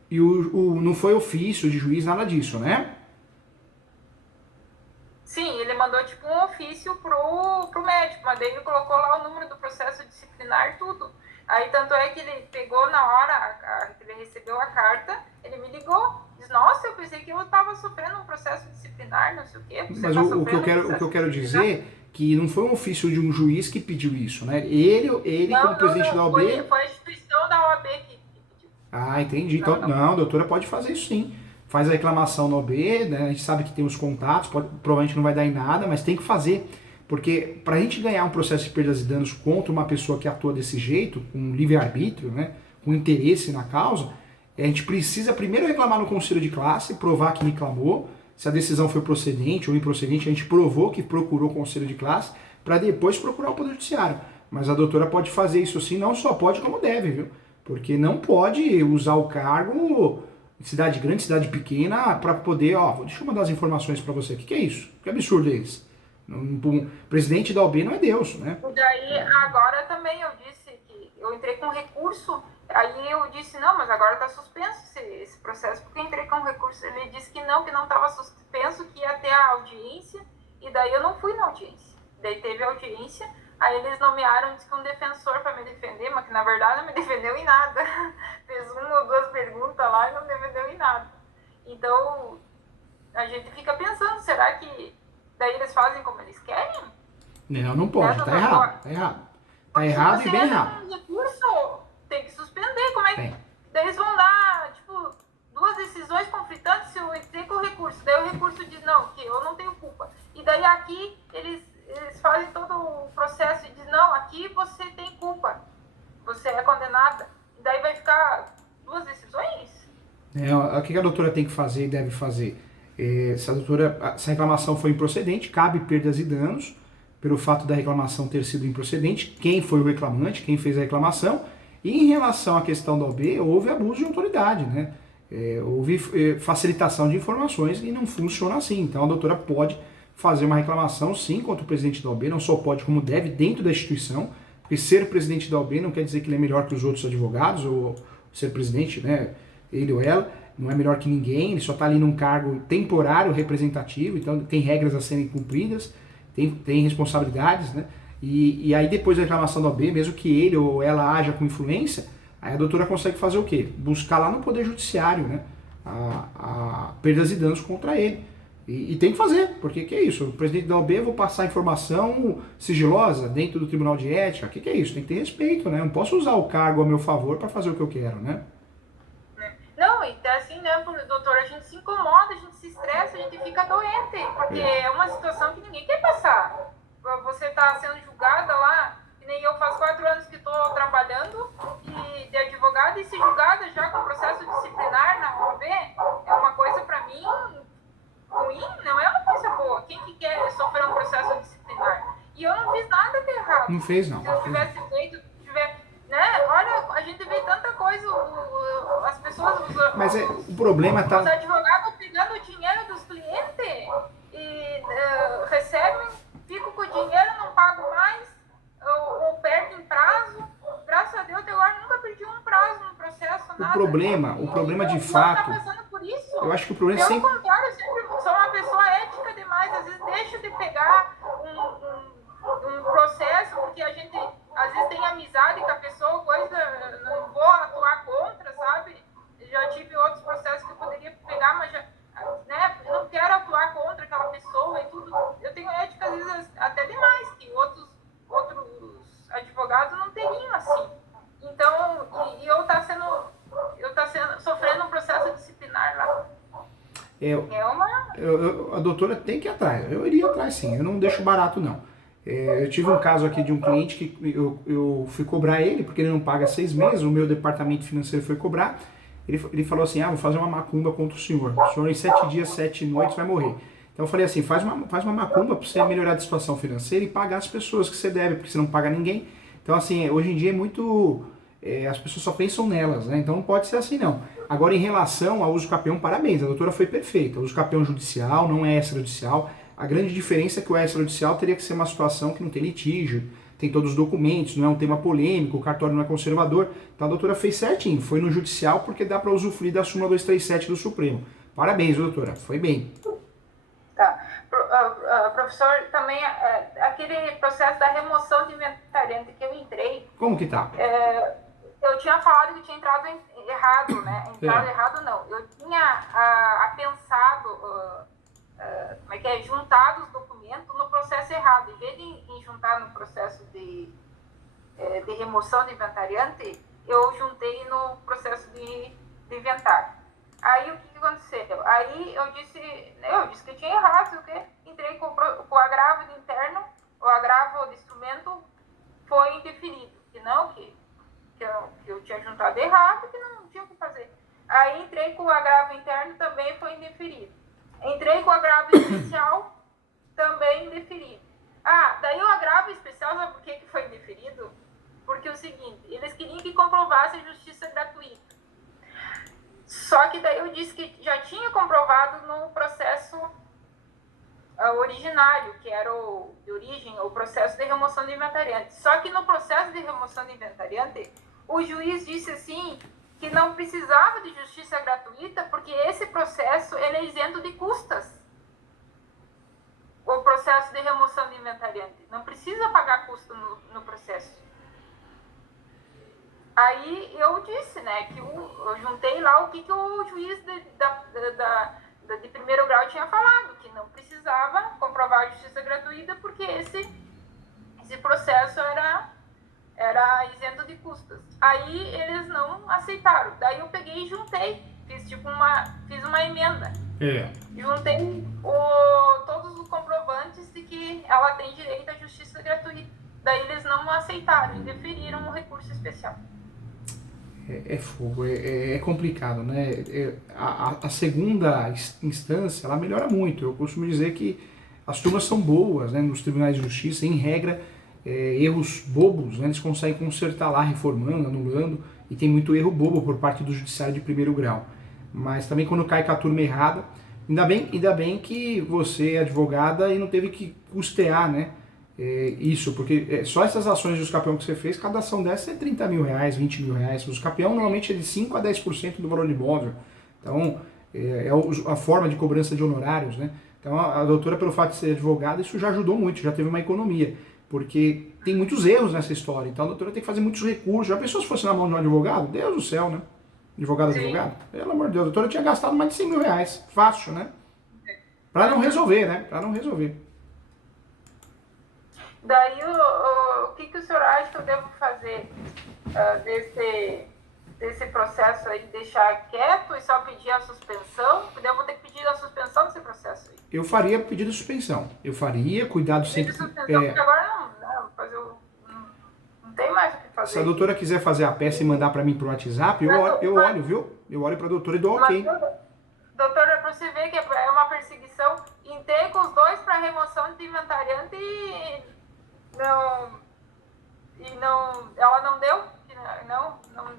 E não foi ofício de juiz, nada disso, né? Sim, ele mandou tipo um ofício pro médico, mas daí ele colocou lá o número do processo disciplinar, tudo. Aí tanto é que ele pegou na hora que ele recebeu a carta, ele me ligou, disse, nossa, eu pensei que eu estava sofrendo um processo disciplinar, não sei o quê. Mas o que eu quero dizer que não foi um ofício de um juiz que pediu isso, né? Ele como presidente da OAB... Foi a instituição da OAB que pediu. Ah, entendi. Então, não, a doutora pode fazer isso sim. Faz a reclamação na OAB, né? A gente sabe que tem os contatos, provavelmente não vai dar em nada, mas tem que fazer. Porque para a gente ganhar um processo de perdas e danos contra uma pessoa que atua desse jeito, com livre-arbítrio, né? Com interesse na causa, a gente precisa primeiro reclamar no conselho de classe, provar que reclamou, se a decisão foi procedente ou improcedente, a gente provou que procurou o conselho de classe, para depois procurar o Poder Judiciário. Mas a doutora pode fazer isso sim, não só pode, como deve, viu? Porque não pode usar o cargo... cidade grande, cidade pequena, para poder, deixa eu mandar as informações para você. O que é isso? Que absurdo é esse? Um presidente da OAB não é Deus, né? E daí, agora também eu disse que eu entrei com recurso, aí eu disse, não, mas agora está suspenso esse processo, porque eu entrei com recurso. Ele disse que não estava suspenso, que ia ter a audiência, e daí eu não fui na audiência. Daí teve a audiência, Aí eles nomearam, disse que um defensor para me defender, mas que na verdade não me defendeu em nada. Fez uma ou duas perguntas lá e não defendeu em nada. Então, a gente fica pensando, será que daí eles fazem como eles querem? Não pode, tá errado, tá errado. Tá errado e bem errado. Um recurso, tem que suspender, como é que... Daí eles vão dar, tipo, duas decisões conflitantes se eu entrei com o recurso. Daí o recurso diz, não, que eu não tenho culpa. E daí aqui eles fazem todo o processo e dizem, não, aqui você tem culpa, você é condenada. E daí vai ficar duas decisões? O que a doutora tem que fazer e deve fazer? Se a reclamação foi improcedente, cabe perdas e danos pelo fato da reclamação ter sido improcedente, quem foi o reclamante, quem fez a reclamação, e em relação à questão da OB, houve abuso de autoridade, né? Houve facilitação de informações e não funciona assim. Então a doutora pode fazer uma reclamação, sim, contra o presidente da OB, não só pode, como deve, dentro da instituição, porque ser presidente da OB não quer dizer que ele é melhor que os outros advogados, ou ser presidente, né, ele ou ela, não é melhor que ninguém, ele só está ali num cargo temporário representativo, então tem regras a serem cumpridas, tem responsabilidades, né, e aí depois da reclamação da OB, mesmo que ele ou ela haja com influência, aí a doutora consegue fazer o quê? Buscar lá no Poder Judiciário, né, a perdas e danos contra ele. E tem que fazer, porque que é isso? O presidente da OB, eu vou passar informação sigilosa dentro do Tribunal de Ética, que é isso? Tem que ter respeito, né? Eu não posso usar o cargo a meu favor para fazer o que eu quero, né? Não, e assim, né, doutor, a gente se incomoda, a gente se estressa, a gente fica doente, porque é uma situação que ninguém quer passar. Você está sendo julgada lá, que nem eu faço 4 anos que estou trabalhando de advogada e se julgada já com processo disciplinar na OAB, é uma coisa para mim ruim, não é uma coisa boa. Quem que quer sofrer um processo disciplinar? E eu não fiz nada de errado. Não fez, não. Se eu tivesse feito, né? Olha, a gente vê tanta coisa, as pessoas... Mas o problema tá... Os advogados pegando o dinheiro dos clientes e recebem, ficam com o dinheiro, não pagam mais, ou perdem prazo. Graças a Deus, eu nunca perdi um prazo no processo, nada. O problema de fato... Não tá passando por isso. Eu acho que o problema é sempre... Pelo contrário, eu sempre sou uma pessoa ética demais. Às vezes deixo de pegar um processo, porque a gente às vezes tem amizade com a pessoa, coisa, não vou atuar contra, sabe? Já tive outros processos que eu poderia pegar, mas já, né, eu não quero atuar contra aquela pessoa e tudo. Eu tenho ética, às vezes, até demais, que outros advogados não teriam assim. Então, eu tá sofrendo um processo disciplinar lá. A doutora tem que ir atrás. Eu iria atrás, sim. Eu não deixo barato, não. Eu tive um caso aqui de um cliente que eu fui cobrar ele, porque ele não paga 6 meses, o meu departamento financeiro foi cobrar. Ele falou assim, vou fazer uma macumba contra o senhor. O senhor em 7 dias, 7 noites vai morrer. Então eu falei assim, faz uma macumba para você melhorar a situação financeira e pagar as pessoas que você deve, porque você não paga ninguém. Então assim, hoje em dia é muito... as pessoas só pensam nelas, né? Então não pode ser assim, não. Agora, em relação ao uso capião, parabéns, a doutora foi perfeita. O uso capião judicial não é extrajudicial. A grande diferença é que o extrajudicial teria que ser uma situação que não tem litígio, tem todos os documentos, não é um tema polêmico, o cartório não é conservador. Então a doutora fez certinho, foi no judicial porque dá para usufruir da súmula 237 do Supremo. Parabéns, doutora, foi bem. Tá. Professor, também aquele processo da remoção de inventariante que eu entrei... Como que tá? Eu tinha falado que tinha entrado errado, né? Errado não. Eu tinha apensado... juntado os documentos no processo errado. Em vez de juntar no processo de remoção de inventariante, eu juntei no processo de inventário. Aí o que aconteceu? Aí eu disse que tinha errado, entrei com o agravo de interno, o agravo de instrumento foi indeferido, que eu tinha juntado errado, que não tinha o que fazer. Aí entrei com o agravo interno, também foi indeferido. Entrei com o agravo especial, também indeferido. Daí o agravo especial, sabe por que foi indeferido? Porque é o seguinte, eles queriam que comprovasse a justiça gratuita. Só que daí eu disse que já tinha comprovado no processo originário, que era o de origem, o processo de remoção de inventariante. Só que no processo de remoção de inventariante, o juiz disse assim, que não precisava de justiça gratuita, porque esse processo ele é isento de custas. O processo de remoção de inventariante. adiante. Não precisa pagar custo no processo. Aí eu disse, né, que eu juntei lá o que o juiz de primeiro grau tinha falado, que não precisava comprovar a justiça gratuita porque esse processo era isento de custos. Aí eles não aceitaram. Daí eu peguei e juntei, fiz uma emenda. Juntei todos os comprovantes de que ela tem direito à justiça gratuita. Daí eles não aceitaram e deferiram um recurso especial. É fogo, é complicado, né? A segunda instância, ela melhora muito. Eu costumo dizer que as turmas são boas, né? Nos tribunais de justiça, em regra, erros bobos, né? Eles conseguem consertar lá, reformando, anulando, e tem muito erro bobo por parte do judiciário de primeiro grau. Mas também quando cai com a turma errada, ainda bem que você é advogada e não teve que custear, né? Isso, porque só essas ações de usucapião que você fez, cada ação dessa é 30 mil reais, 20 mil reais. O usucapião normalmente é de 5 a 10% do valor do imóvel. Então, a forma de cobrança de honorários, né? Então, a doutora, pelo fato de ser advogada, isso já ajudou muito, já teve uma economia. Porque tem muitos erros nessa história. Então, a doutora tem que fazer muitos recursos. Já pensou se fosse na mão de um advogado? Deus do céu, né? Advogado. Pelo amor de Deus, a doutora tinha gastado mais de 100 mil reais. Fácil, né? Pra não resolver, né? Pra não resolver. Daí, o que o senhor acha que eu devo fazer desse processo aí? Deixar quieto e só pedir a suspensão? Eu vou ter que pedir a suspensão desse processo aí. Eu faria pedido de suspensão. Eu faria, cuidado sempre... Porque agora não tem mais o que fazer. Se a doutora quiser fazer a peça e mandar para mim pro WhatsApp, eu olho, viu? Eu olho pra doutora e dou ok. Doutora, pra você ver que é uma perseguição, entrei com os dois para remoção de inventariante e ela não deu,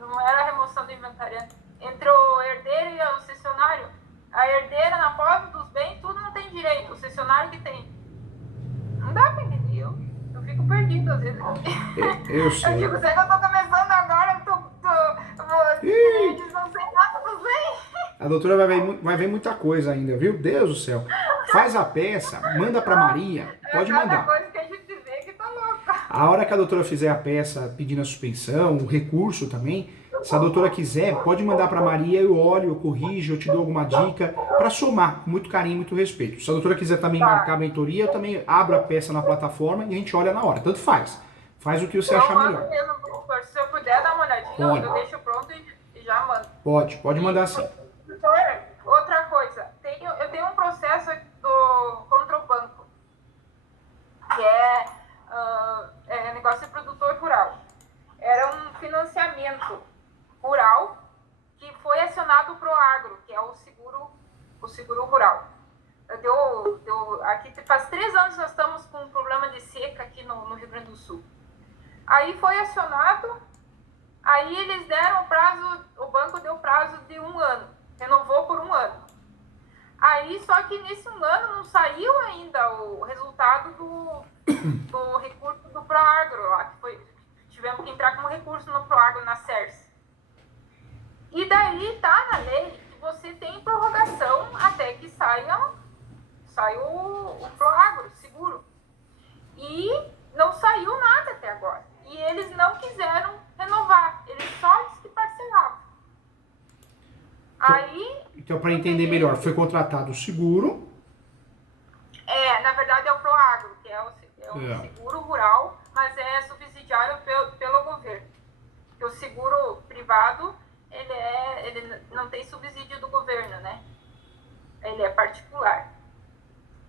não era remoção do inventariante. Entre o herdeiro e o cessionário, a herdeira na posse dos bens, tudo não tem direito, o cessionário que tem. Não dá pra entender, eu fico perdido às vezes. Eu sei. Eu digo, sei que eu tô começando agora, eles não sei nada dos bens. A doutora vai ver muita coisa ainda, viu? Deus do céu. Faz a peça, manda pra Maria, pode mandar. Coisa que a gente vê que tá louca. A hora que a doutora fizer a peça pedindo a suspensão, o recurso também, se a doutora quiser, pode mandar pra Maria, eu olho, eu corrijo, eu te dou alguma dica, pra somar, com muito carinho, muito respeito. Se a doutora quiser também marcar a mentoria, eu também abro a peça na plataforma e a gente olha na hora. Tanto faz. Faz o que você achar melhor. Se eu puder dar uma olhadinha, eu deixo pronto e já mando. Pode mandar sim. Outra coisa, eu tenho um processo contra o banco, que é negócio de produtor rural. Era um financiamento rural que foi acionado pro agro, que é o seguro rural. Aqui faz 3 anos nós estamos com um problema de seca aqui no Rio Grande do Sul. Aí foi acionado, aí eles deram o banco deu prazo de 1 ano, renovou por 1 ano. Aí, só que nesse 1 ano não saiu ainda o resultado do recurso do Proagro lá, tivemos que entrar com recurso no Proagro, na CERS. E daí tá na lei que você tem prorrogação até que saia o Proagro, seguro. E não saiu nada até agora. E eles não quiseram renovar, eles só disse que parcelavam. Então, para entender melhor, foi contratado o seguro. Na verdade é o Proagro, que é o seguro rural, mas é subsidiário pelo governo. Porque o seguro privado, ele não tem subsídio do governo, né? Ele é particular.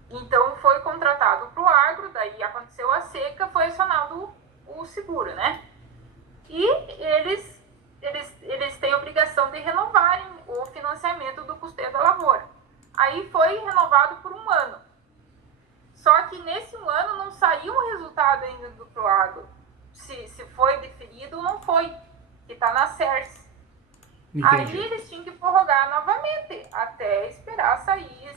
Então foi contratado o Proagro, daí aconteceu a seca, foi acionado o seguro, né? E eles têm a obrigação de renovarem o financiamento do custeio da lavoura. Aí foi renovado por 1 ano. Só que nesse 1 ano não saiu o resultado ainda do Proagro. Se foi deferido ou não foi, que está na CERS. Aí eles tinham que prorrogar novamente, até esperar sair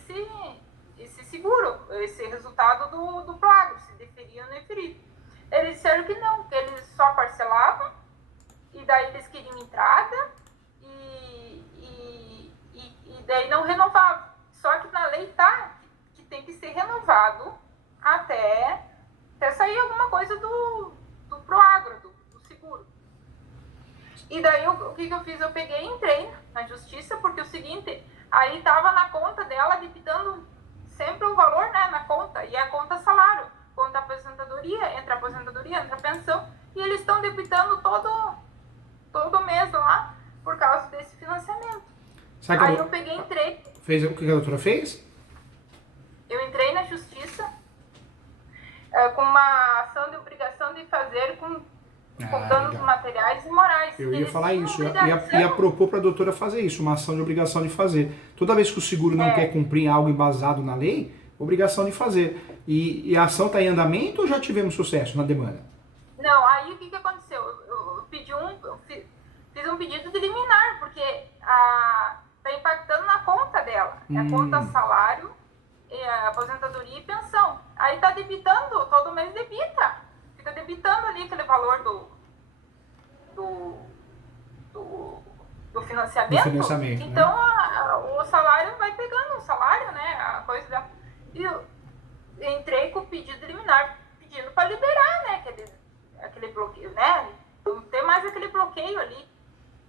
esse seguro, esse resultado do Proagro, se deferia ou não deferia. Eles disseram que não, que eles só parcelavam, e daí eles queriam entrada, e daí não renovavam. Só que na lei tá que tem que ser renovado até E daí o que eu fiz? Eu peguei e entrei na justiça, porque o seguinte, aí tava na conta dela debitando sempre o valor, né, na conta, e a conta salário, conta aposentadoria, entra a pensão, e eles estão debitando todo mês lá, por causa desse financiamento. Aí eu peguei e entrei. Fez o que a doutora fez? Eu entrei na justiça com uma ação de obrigação de fazer com danos materiais e morais. Eu ia falar isso, ia propor para a doutora fazer isso, uma ação de obrigação de fazer. Toda vez que o seguro não quer cumprir algo embasado na lei, obrigação de fazer. E a ação está em andamento ou já tivemos sucesso na demanda? Não, aí o que aconteceu? Eu fiz um pedido de liminar, porque está impactando na conta dela. É a conta salário, aposentadoria e pensão. Aí está debitando, todo mês debita. Fica debitando ali aquele valor do financiamento. Então, né? O salário vai pegando o salário, né? A coisa da... E eu entrei com o pedido liminar, pedindo para liberar, né? Aquele bloqueio, né? Não ter mais aquele bloqueio ali.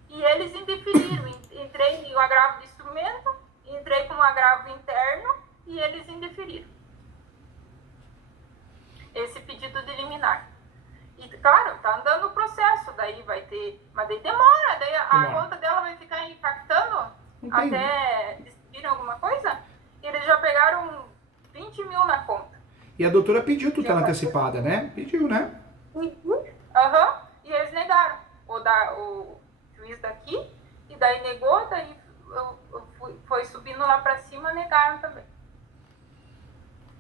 E eles indeferiram. Entrei no agravo de instrumento, entrei com um agravo interno e eles indeferiram esse pedido de liminar. E, claro, tá andando o processo, daí vai ter... Mas daí demora, daí a conta dela vai ficar impactando até decidirem alguma coisa. E eles já pegaram 20 mil na conta. E a doutora pediu tutela antecipada, né? Pediu, né? E eles negaram. O juiz daqui, e daí negou, daí foi subindo lá pra cima, negaram também.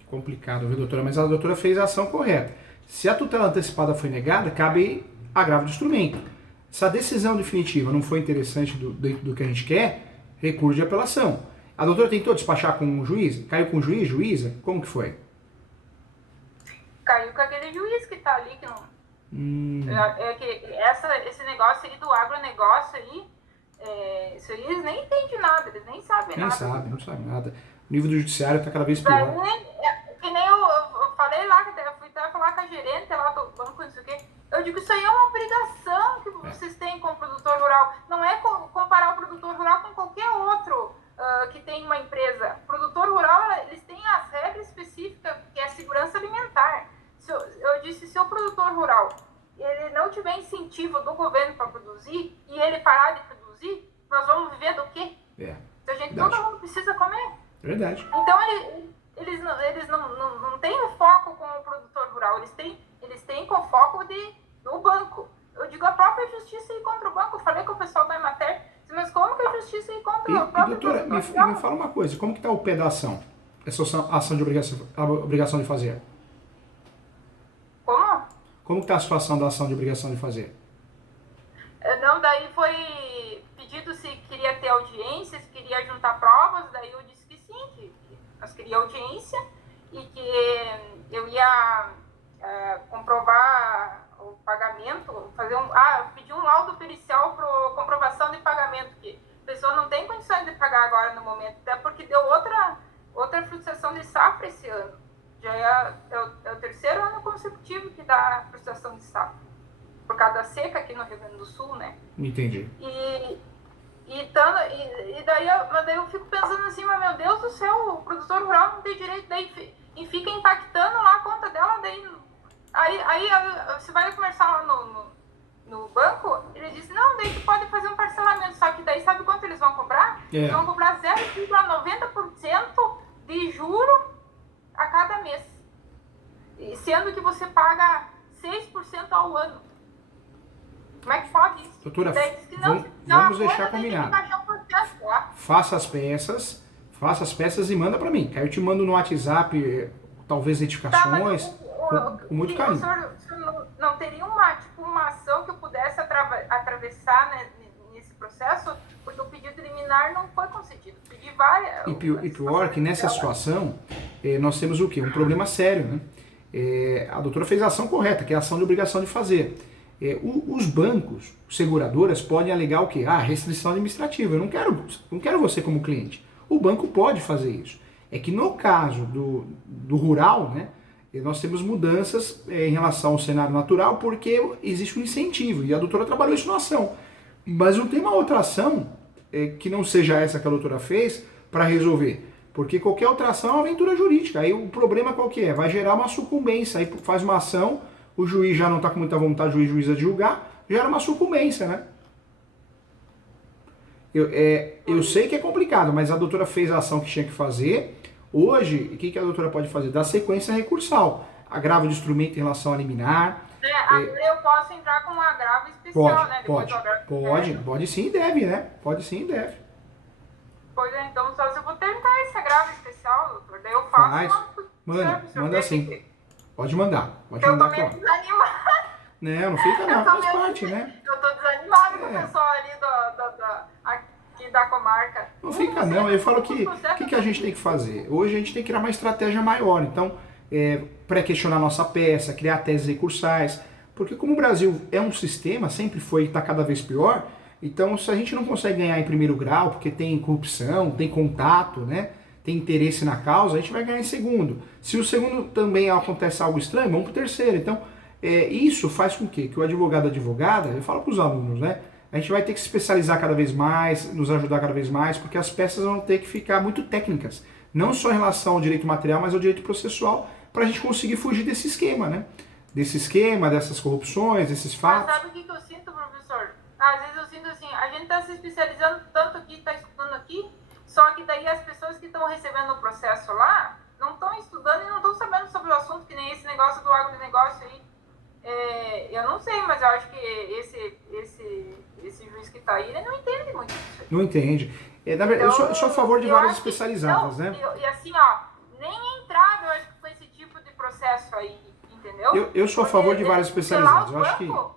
Complicado, viu, doutora? Mas a doutora fez a ação correta. Se a tutela antecipada foi negada, cabe agravo de instrumento. Se a decisão definitiva não foi interessante dentro do que a gente quer, recurso de apelação. A doutora tentou despachar com o juiz? Caiu com o juiz, juíza? Como que foi? Caiu com aquele juiz que tá ali, que não... É que esse negócio aí do agronegócio aí, isso aí eles nem entendem nada, eles nem sabem nada. Não sabem nada. O nível do judiciário está cada vez pior. Que nem eu falei lá, que eu fui até falar com a gerente lá do banco, não sei o quê. Eu digo, isso aí é uma obrigação que vocês têm com o produtor rural. Não é comparar o produtor rural com qualquer outro que tem uma empresa. O produtor rural, eles têm as regras específicas, que é a segurança alimentar. Eu disse, se o produtor rural ele não tiver incentivo do governo para produzir e ele parar de produzir, nós vamos viver do quê? Se todo mundo precisa comer. Verdade. Então, eles não têm o foco com o produtor rural, eles têm com o foco do banco. Eu digo, a própria justiça ir contra o banco. Eu falei com o pessoal da Emater, mas como que a justiça ir contra o próprio doutora, me fala uma coisa, como que está o pé da ação? Essa ação de obrigação de fazer? Como que está a situação da ação de obrigação de fazer? Não, daí foi pedido se queria ter audiência, se queria juntar provas, daí eu disse que sim, que nós queríamos audiência e que eu ia comprovar o pagamento, pedir um laudo pericial para comprovação de pagamento, que a pessoa não tem condições de pagar agora no momento, até porque deu outra frustração de safra esse ano. Já é o terceiro ano consecutivo que dá frustração de safra. Por causa da seca aqui no Rio Grande do Sul, né? Entendi. Daí eu fico pensando assim, mas meu Deus do céu, o produtor rural não tem direito, e fica impactando lá a conta dela, aí você vai conversar lá no banco, ele disse, não, daí tu pode fazer um parcelamento, só que daí sabe quanto eles vão cobrar? Eles vão cobrar 0,90% de juro a cada mês, sendo que você paga 6% ao ano. Como é que pode isso? Doutora, vamos deixar combinado. Faça as peças e manda para mim. Aí eu te mando no WhatsApp, talvez edificações, com muito carinho. O senhor não teria uma ação que eu pudesse atravessar, né, nesse processo? Porque o pedido liminar não foi concedido. Pedi várias... E pior que nessa situação, nós temos o quê? Um problema sério, né? A doutora fez a ação correta, que é a ação de obrigação de fazer. Os bancos, seguradoras, podem alegar o quê? Restrição administrativa. Eu não quero você como cliente. O banco pode fazer isso. É que no caso do rural, né, nós temos mudanças em relação ao cenário natural, porque existe um incentivo, e a doutora trabalhou isso na ação. Mas não tem uma outra ação que não seja essa que a doutora fez para resolver. Porque qualquer outra ação é uma aventura jurídica. Aí o problema qual que é? Vai gerar uma sucumbência. Aí faz uma ação, o juiz já não está com muita vontade, o juiz de julgar, gera uma sucumbência, né? Eu sei que é complicado, mas a doutora fez a ação que tinha que fazer. Hoje, o que a doutora pode fazer? Dar sequência recursal. Agravo de instrumento em relação a liminar. Eu posso entrar com um agravo especial, né? Pode sim e deve, né? Pode sim e deve. Pois é, então só se eu vou tentar esse agravo especial, doutor. Daí eu faço manda sim. Pode mandar. Pode eu mandar. Tô meio desanimada. Não fica não, faz parte, né? Eu tô desanimada com o pessoal ali aqui da comarca. Não fica não, eu falo que o que a gente tem que fazer? Hoje a gente tem que criar uma estratégia maior, então pré-questionar nossa peça, criar teses recursais, porque como o Brasil é um sistema, sempre foi e está cada vez pior, então se a gente não consegue ganhar em primeiro grau, porque tem corrupção, tem contato, né? Tem interesse na causa, a gente vai ganhar em segundo. Se o segundo também acontece algo estranho, vamos para o terceiro. Então, isso faz com que o advogado, advogada, eu falo para os alunos, né? A gente vai ter que se especializar cada vez mais, nos ajudar cada vez mais, porque as peças vão ter que ficar muito técnicas. Não só em relação ao direito material, mas ao direito processual, para a gente conseguir fugir desse esquema, né? Desse esquema, dessas corrupções, desses fatos. Mas sabe o que eu sinto, professor? Às vezes eu sinto assim, a gente está se especializando tanto aqui, está estudando aqui, só que daí as pessoas que estão recebendo o processo lá não estão estudando e não estão sabendo sobre o assunto, que nem esse negócio do agronegócio aí. Eu não sei, mas eu acho que esse juiz que está aí, ele não entende muito disso. Não entende. Na verdade, então, eu sou a favor de várias especializadas, né? E assim, ó, nem entrava, eu acho que foi esse tipo de processo aí, entendeu? Eu sou a favor de várias especializadas. Eu acho que o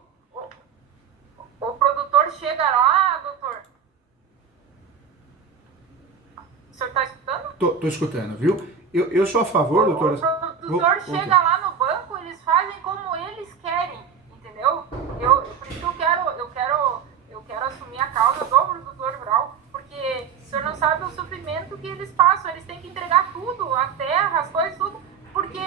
produtor chega lá, doutor. O senhor está escutando? Tô escutando, viu? Eu sou a favor, doutora. O produtor chega lá no banco, eles fazem como eles querem, entendeu? Por isso eu quero assumir a causa do produtor rural, porque o senhor não sabe o sofrimento que eles passam, eles têm que entregar tudo, a terra, as coisas, tudo, porque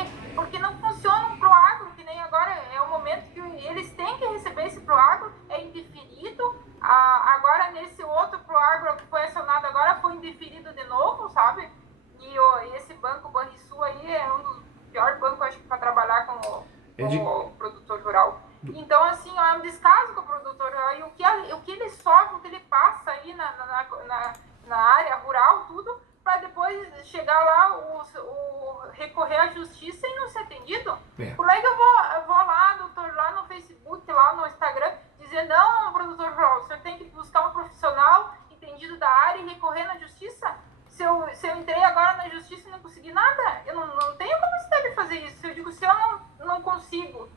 não funcionam pro agro, que nem agora é o momento que eles têm que receber esse pro agro, é indeferido, agora nesse outro pro agro que foi acionado agora foi indeferido de novo, sabe? E esse banco, o Banrisul aí, é um dos piores bancos, acho que, para trabalhar com o produtor rural. Então, assim, é um descaso com o produtor rural. E o que ele sofre, o que ele passa aí na área rural, tudo, para depois chegar lá, recorrer à justiça e não ser atendido. Como é que eu vou lá, doutor, lá no Facebook, lá no Instagram, dizer, não, produtor rural, o senhor tem que buscar um profissional entendido da área e recorrer na justiça? Se eu entrei agora na justiça e não consegui nada, eu não tenho capacidade de fazer isso. Eu digo, se eu não consigo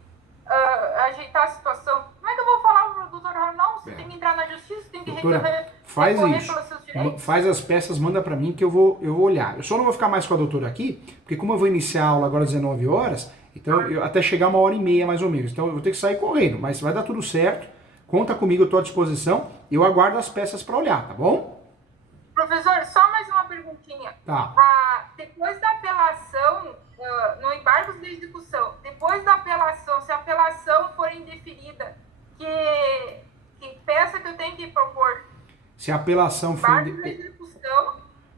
ajeitar a situação, como é que eu vou falar para o produtor rural? Não, você tem que entrar na justiça, tem que recorrer pelos seus direitos. Faz as peças, manda para mim que eu vou olhar. Eu só não vou ficar mais com a doutora aqui, porque como eu vou iniciar a aula agora às 19 horas, então até chegar 1h30 mais ou menos. Então eu vou ter que sair correndo, mas vai dar tudo certo. Conta comigo, eu estou à disposição. Eu aguardo as peças para olhar, tá bom? Professor, só mais uma perguntinha. Tá. Depois da apelação, no embargo de execução, depois da apelação, se a apelação for indeferida, que peça que eu tenho que propor? Se a apelação for embargo de execução,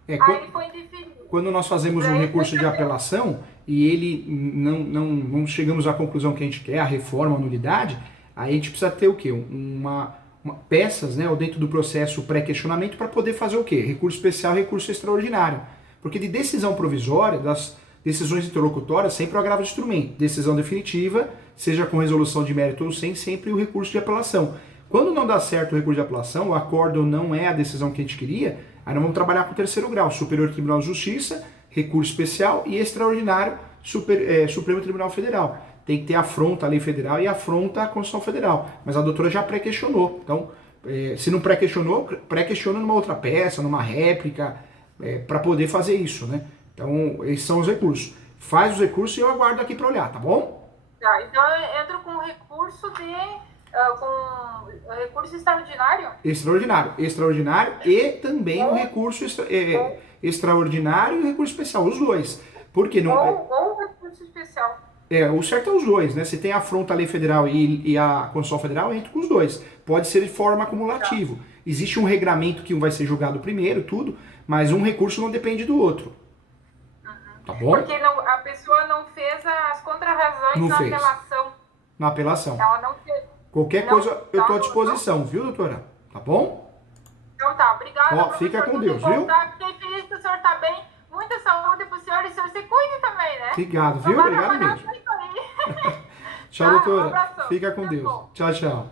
aí foi indeferido. Quando nós fazemos um recurso de apelação e ele não chegamos à conclusão que a gente quer, a reforma, a nulidade, aí a gente precisa ter o quê? Peças, né, ou dentro do processo pré-questionamento para poder fazer o quê? Recurso especial, recurso extraordinário. Porque de decisão provisória, das decisões interlocutórias, sempre o agravo de instrumento. Decisão definitiva, seja com resolução de mérito ou sem, sempre o recurso de apelação. Quando não dá certo o recurso de apelação, o acordo não é a decisão que a gente queria, aí nós vamos trabalhar com o terceiro grau, Superior Tribunal de Justiça, recurso especial e extraordinário, Supremo Tribunal Federal. Tem que ter afronta à lei federal e afronta à Constituição Federal. Mas a doutora já pré-questionou. Então, se não pré-questionou, pré-questiona numa outra peça, numa réplica, para poder fazer isso, né? Então, esses são os recursos. Faz os recursos e eu aguardo aqui para olhar, tá bom? Tá, então eu entro com recurso com recurso extraordinário? Extraordinário e também o recurso extraordinário e o recurso especial, os dois. Porque não... Ou o recurso especial. O certo é os dois, né? Se tem a afronta à lei federal e a Constituição Federal, entra com os dois. pode ser de forma acumulativa. Existe um regramento que um vai ser julgado primeiro, tudo, mas um recurso não depende do outro. Tá bom? Porque a pessoa não fez as contrarrazões na apelação. Na apelação. Ela não fez. Qualquer coisa eu estou à disposição, viu, doutora? Tá bom? Então tá, obrigada. Ó, fica com Deus, viu? Fiquei feliz que o senhor tá bem. Muita saúde pro senhor e o senhor se cuide também, né? Obrigado, viu? Obrigado mesmo. Tchau, doutora. Fica com Deus. Tchau, tchau.